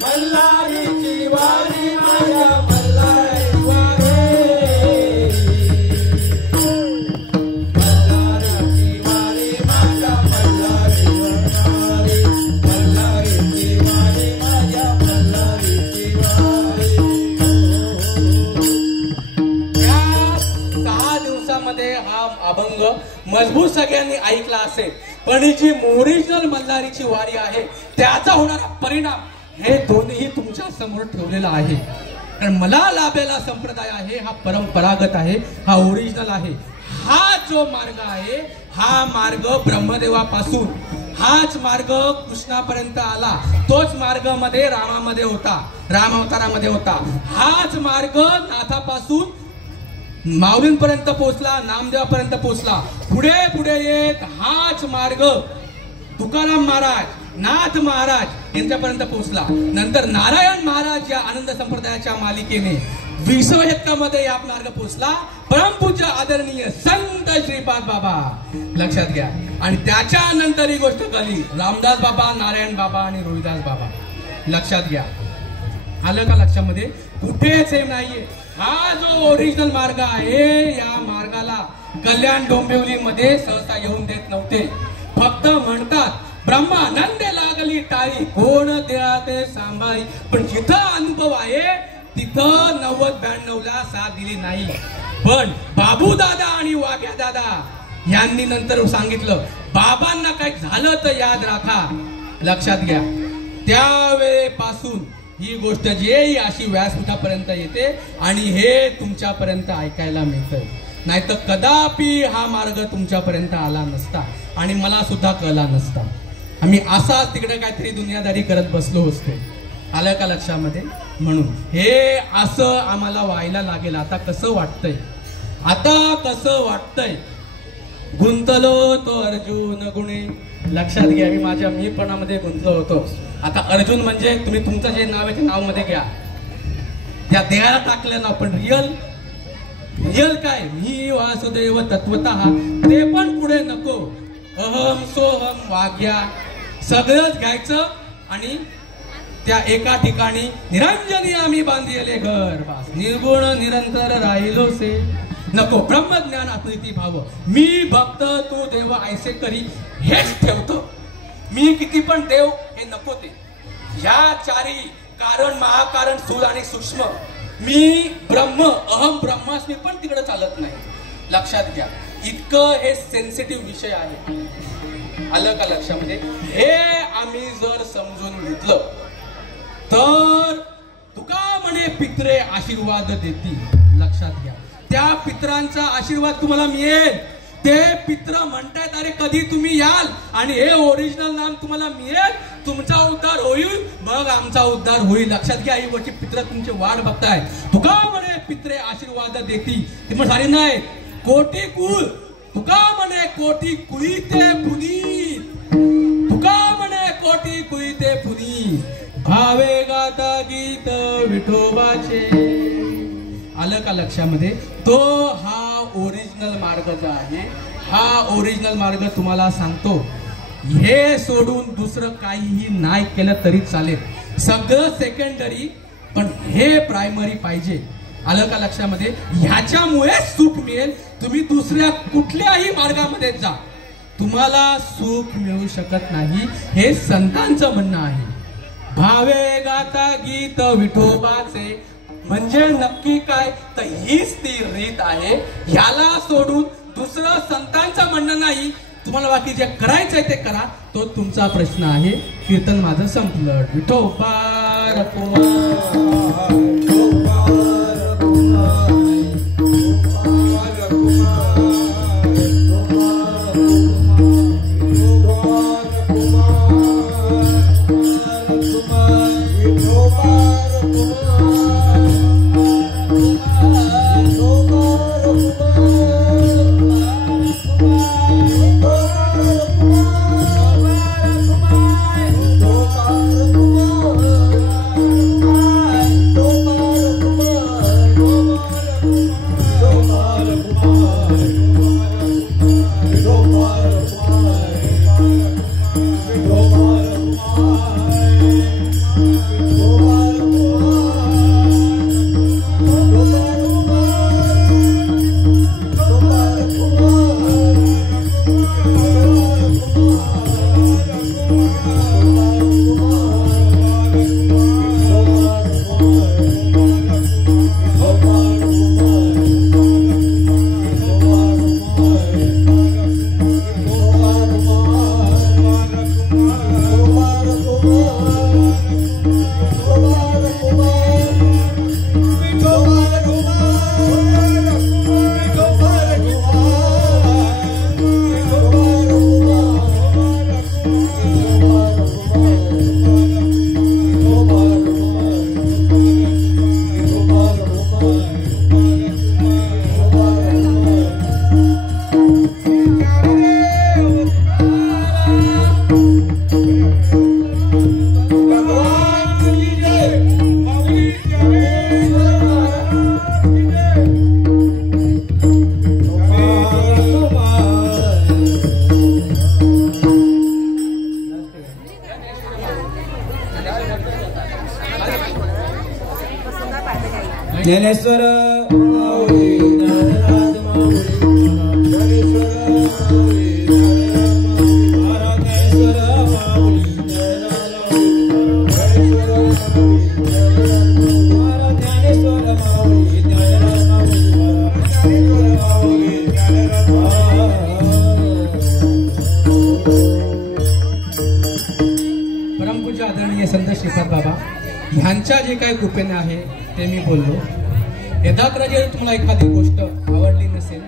मल्हारीची वारी माझ्या, मल्हारी वारी, मल्हारीची वारी माझ्या, मल्हारी वारी, मल्हारीची वारी माझ्या, मल्हारीची वारी. या 6 दिवसामध्ये हा अभंग मजबूत सगळ्यांनी ऐकला असेल. पण ही जी ओरिजिनल मल्हारीची वारी आहे त्याचा होणारा परिणाम हे दोन्ही तुमच्या समोर ठेवलेला आहे. कारण मला लाभलेला संप्रदाय आहे हा परंपरागत आहे, हा ओरिजिनल आहे. हा जो मार्ग आहे हा मार्ग ब्रह्मदेवापासून, हाच मार्ग कृष्णापर्यंत आला. तोच मार्ग मध्ये रामामध्ये होता, राम अवतारामध्ये होता. हाच मार्ग नाथापासून माऊलींपर्यंत पोहोचला, नामदेवापर्यंत पोहोचला. पुढे पुढे येत हाच मार्ग तुकाराम महाराज, नाथ महाराज यांच्यापर्यंत पोहोचला. नंतर नारायण महाराज या आनंद संप्रदायाच्या मालिकेने विश्वहितामध्ये या मार्ग पोचला परमपूज्य आदरणीय संत श्रीपाद बाबा. लक्षात घ्या. आणि त्याच्यानंतर ही गोष्ट कळली रामदास बाबा, नारायण बाबा आणि रोहिदास बाबा. लक्षात घ्या. आलं का लक्षामध्ये? कुठेच हे नाहीये. हा जो ओरिजिनल मार्ग आहे या मार्गाला कल्याण डोंबिवलीमध्ये सहसा येऊन देत नव्हते. फक्त म्हणतात ब्रह्मानंदे लागली टाळी कोण द्या ते सांभाळी. पण जिथं अनुभव आहे तिथं 90-92ला साथ दिली नाही. पण बाबू दादा आणि वाघ्या दादा यांनी नंतर सांगितलं बाबांना काही झालं तर याद राखा. लक्षात घ्या. त्यावेळेपासून ही गोष्ट जी अशी व्यासपीठापर्यंत येते आणि हे तुमच्यापर्यंत ऐकायला मिळतं. नाहीतर कदापि हा मार्ग तुमच्यापर्यंत आला नसता आणि मला सुद्धा कळला नसता. आम्ही असाच तिकडे काहीतरी दुनियादारी करत बसलो असतो. आलं का लक्षामध्ये? म्हणून हे असं आम्हाला व्हायला लागेल. आता कसं वाटतंय? आता कसं वाटतंय? गुंतलो तो अर्जुन गुणे. लक्षात घ्या. मी माझ्या मीपणामध्ये गुंतलो होतो. आता अर्जुन म्हणजे तुम्ही तुमचं जे नाव आहे ते नाव मध्ये घ्या. त्या देहाला टाकलं ना. पण रिअल काय? मी वासुदेव तत्वतः ते पण पुढे नको. अहम सोहम वाग्या सगळंच घ्यायचं आणि त्या एका ठिकाणी निरंजनी आम्ही बांधिले घर बास निर्गुण निरंतर राहिलो से नको. ब्रह्मज्ञान आत्मनिती भाव मी भक्त तू देव ऐसे करी हेच ठेवतो. मी किती पण देव हे नको ते. ह्या चारी कारण महाकारण स्थूल आणि सूक्ष्म मी ब्रह्म अहम ब्रह्मास्मी पण तिकडे चालत नाही. लक्षात घ्या. इतकं हे सेन्सिटिव्ह विषय आहे. आलं का लक्षामध्ये? हे आम्ही जर समजून घेतलं तर तुका म्हणे पित्रे आशीर्वाद देतील. लक्षात घ्या. त्या पित्रांचा आशीर्वाद तुम्हाला मिळेल. ते पित्र म्हणतायत अरे कधी तुम्ही याल आणि हे ओरिजिनल नाम तुम्हाला मिळेल. तुमचा उद्धार होईल मग आमचा उद्धार होईल. लक्षात घ्या. ही गोष्टी पित्र तुमची वाट बघताय. तुका म्हणे पित्रे आशीर्वाद देती. ते मग सारी नाही कोटी कुळ. तुका म्हणे कोटी कुळीते पुनी. तुका म्हणे कोटी कुळीते पुनी भावे गाता गीत विठोबाचे. आलं का लक्षामध्ये? तो हा ओरिजिनल मार्ग जो आहे हा ओरिजिनल मार्ग तुम्हाला सांगतो. हे सोडून दुसरं काहीही नाही केलं तरी चालेल. सगळं सेकंडरी पण हे प्रायमरी पाहिजे. आलं का लक्षामध्ये? ह्याच्यामुळे सुख मिळेल. तुम्ही दुसऱ्या कुठल्याही मार्गामध्ये जा तुम्हाला सुख मिळू शकत नाही. हे संतांचं म्हणणं आहे. भावे गाता गीत विठोबाचे म्हणजे नक्की काय? तर हीच ती रीत आहे. ह्याला सोडून दुसरं संतांचं म्हणणं नाही. तुम्हाला बाकी जे करायचंय ते करा. तो तुमचा प्रश्न आहे. कीर्तन माझं संपलं. विठोबा ज्ञानेश्वर माऊली ज्ञानराज माऊली ज्ञानेश्वर माऊली ज्ञानेश्वर माऊली परमपूज्य आदरणीय संत श्रीपाद बाबा ह्यांच्या जे काही कृपेने आहे ते मी बोललो. यदाकदा जर तुम्हाला एखादी गोष्ट आवडली नसेल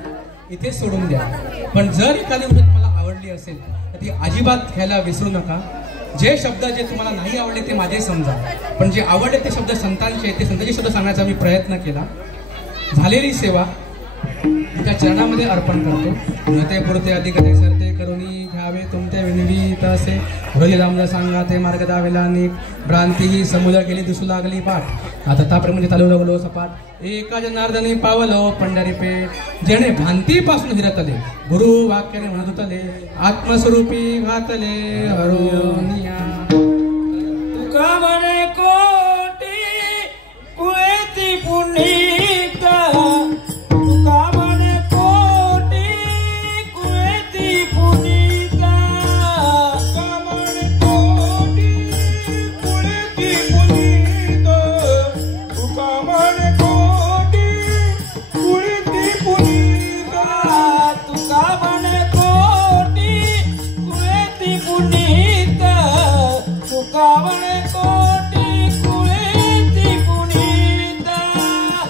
इथे सोडून द्या, पण जर एखादी गोष्ट तुम्हाला आवडली असेल तर ती अजिबात घ्यायला विसरू नका. जे शब्द जे तुम्हाला नाही आवडले ते माझे समजा, पण जे आवडले ते शब्द संतांचे, ते संतांचे शब्द सांगण्याचा मी प्रयत्न केला. झालेली सेवा त्या चरणामध्ये अर्पण करतो. नते पुरते अधिक ते सरते करुणी घ्यावे तुमच्या विनवी तसे हृदय रामदा सांगा ते मार्ग दावेला अनेक भ्रांती ही समुद्र गेली दिसू लागली पाठ आता ताप्रमाणे चालू लागलो सपाट एका जनार्दनी पावलो पंढरी पेठ जेणे भ्रांतीपासून हिरतले गुरु वाक्याने म्हणत होतले आत्मस्वरूपी घातले हरोनिया तुका म्हणे कोटी कुळेती पुनीता तुका म्हणे कोटी कुळेती पुनीता तुका म्हणे कोटी कुळेती पुनीता तुका म्हणे कोटी कुळेती पुनीता तुका म्हणे कोटी कुळेती पुनीता तुका म्हणे कोटी कुळेती पुनीता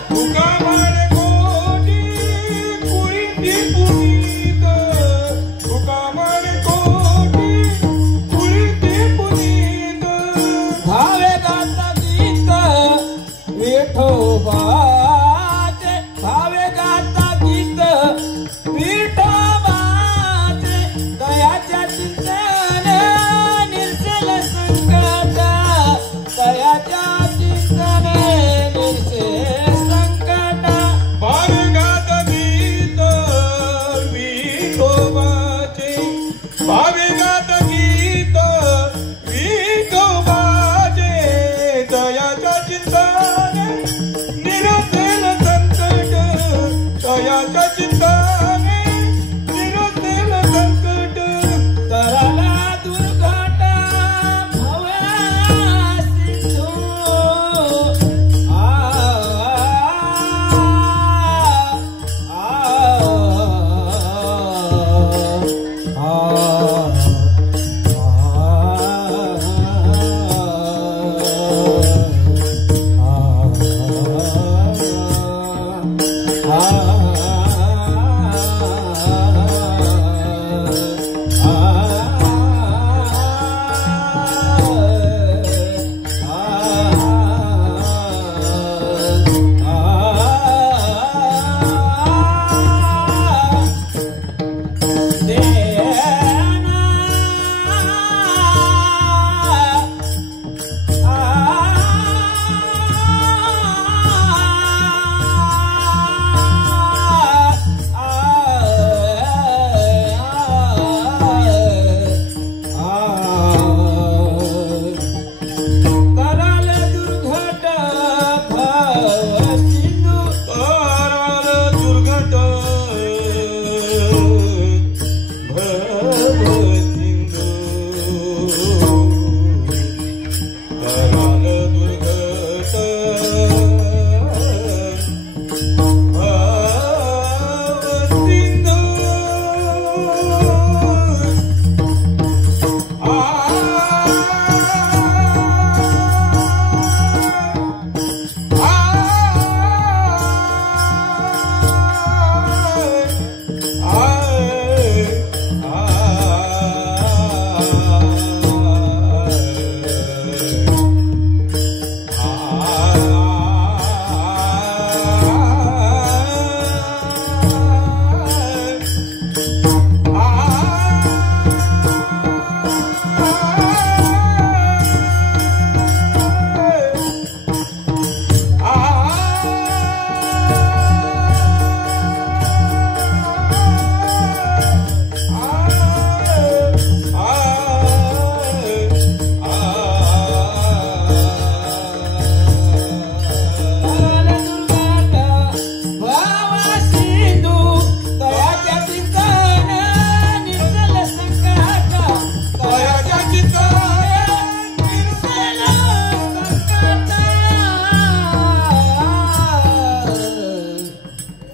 तुका म्हणे कोटी कुळेती पुनीता तुका म्हणे कोटी कुळेती पुनीता भावे गाता गीत विठोबाचे भावे गाता गीत विठोबाचे दयाच्या चिंतने निर्सल संकट दयाच्या चिंतने निर्से संकट भाविगात गीत विठोबाचे भाविगात गीत विठोबाचे दयाच्या चिंताने निरसेल संकट दयाच्या चिंताने निरसेल संकट तरला दुर्घट भव्या सिंधू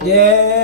जय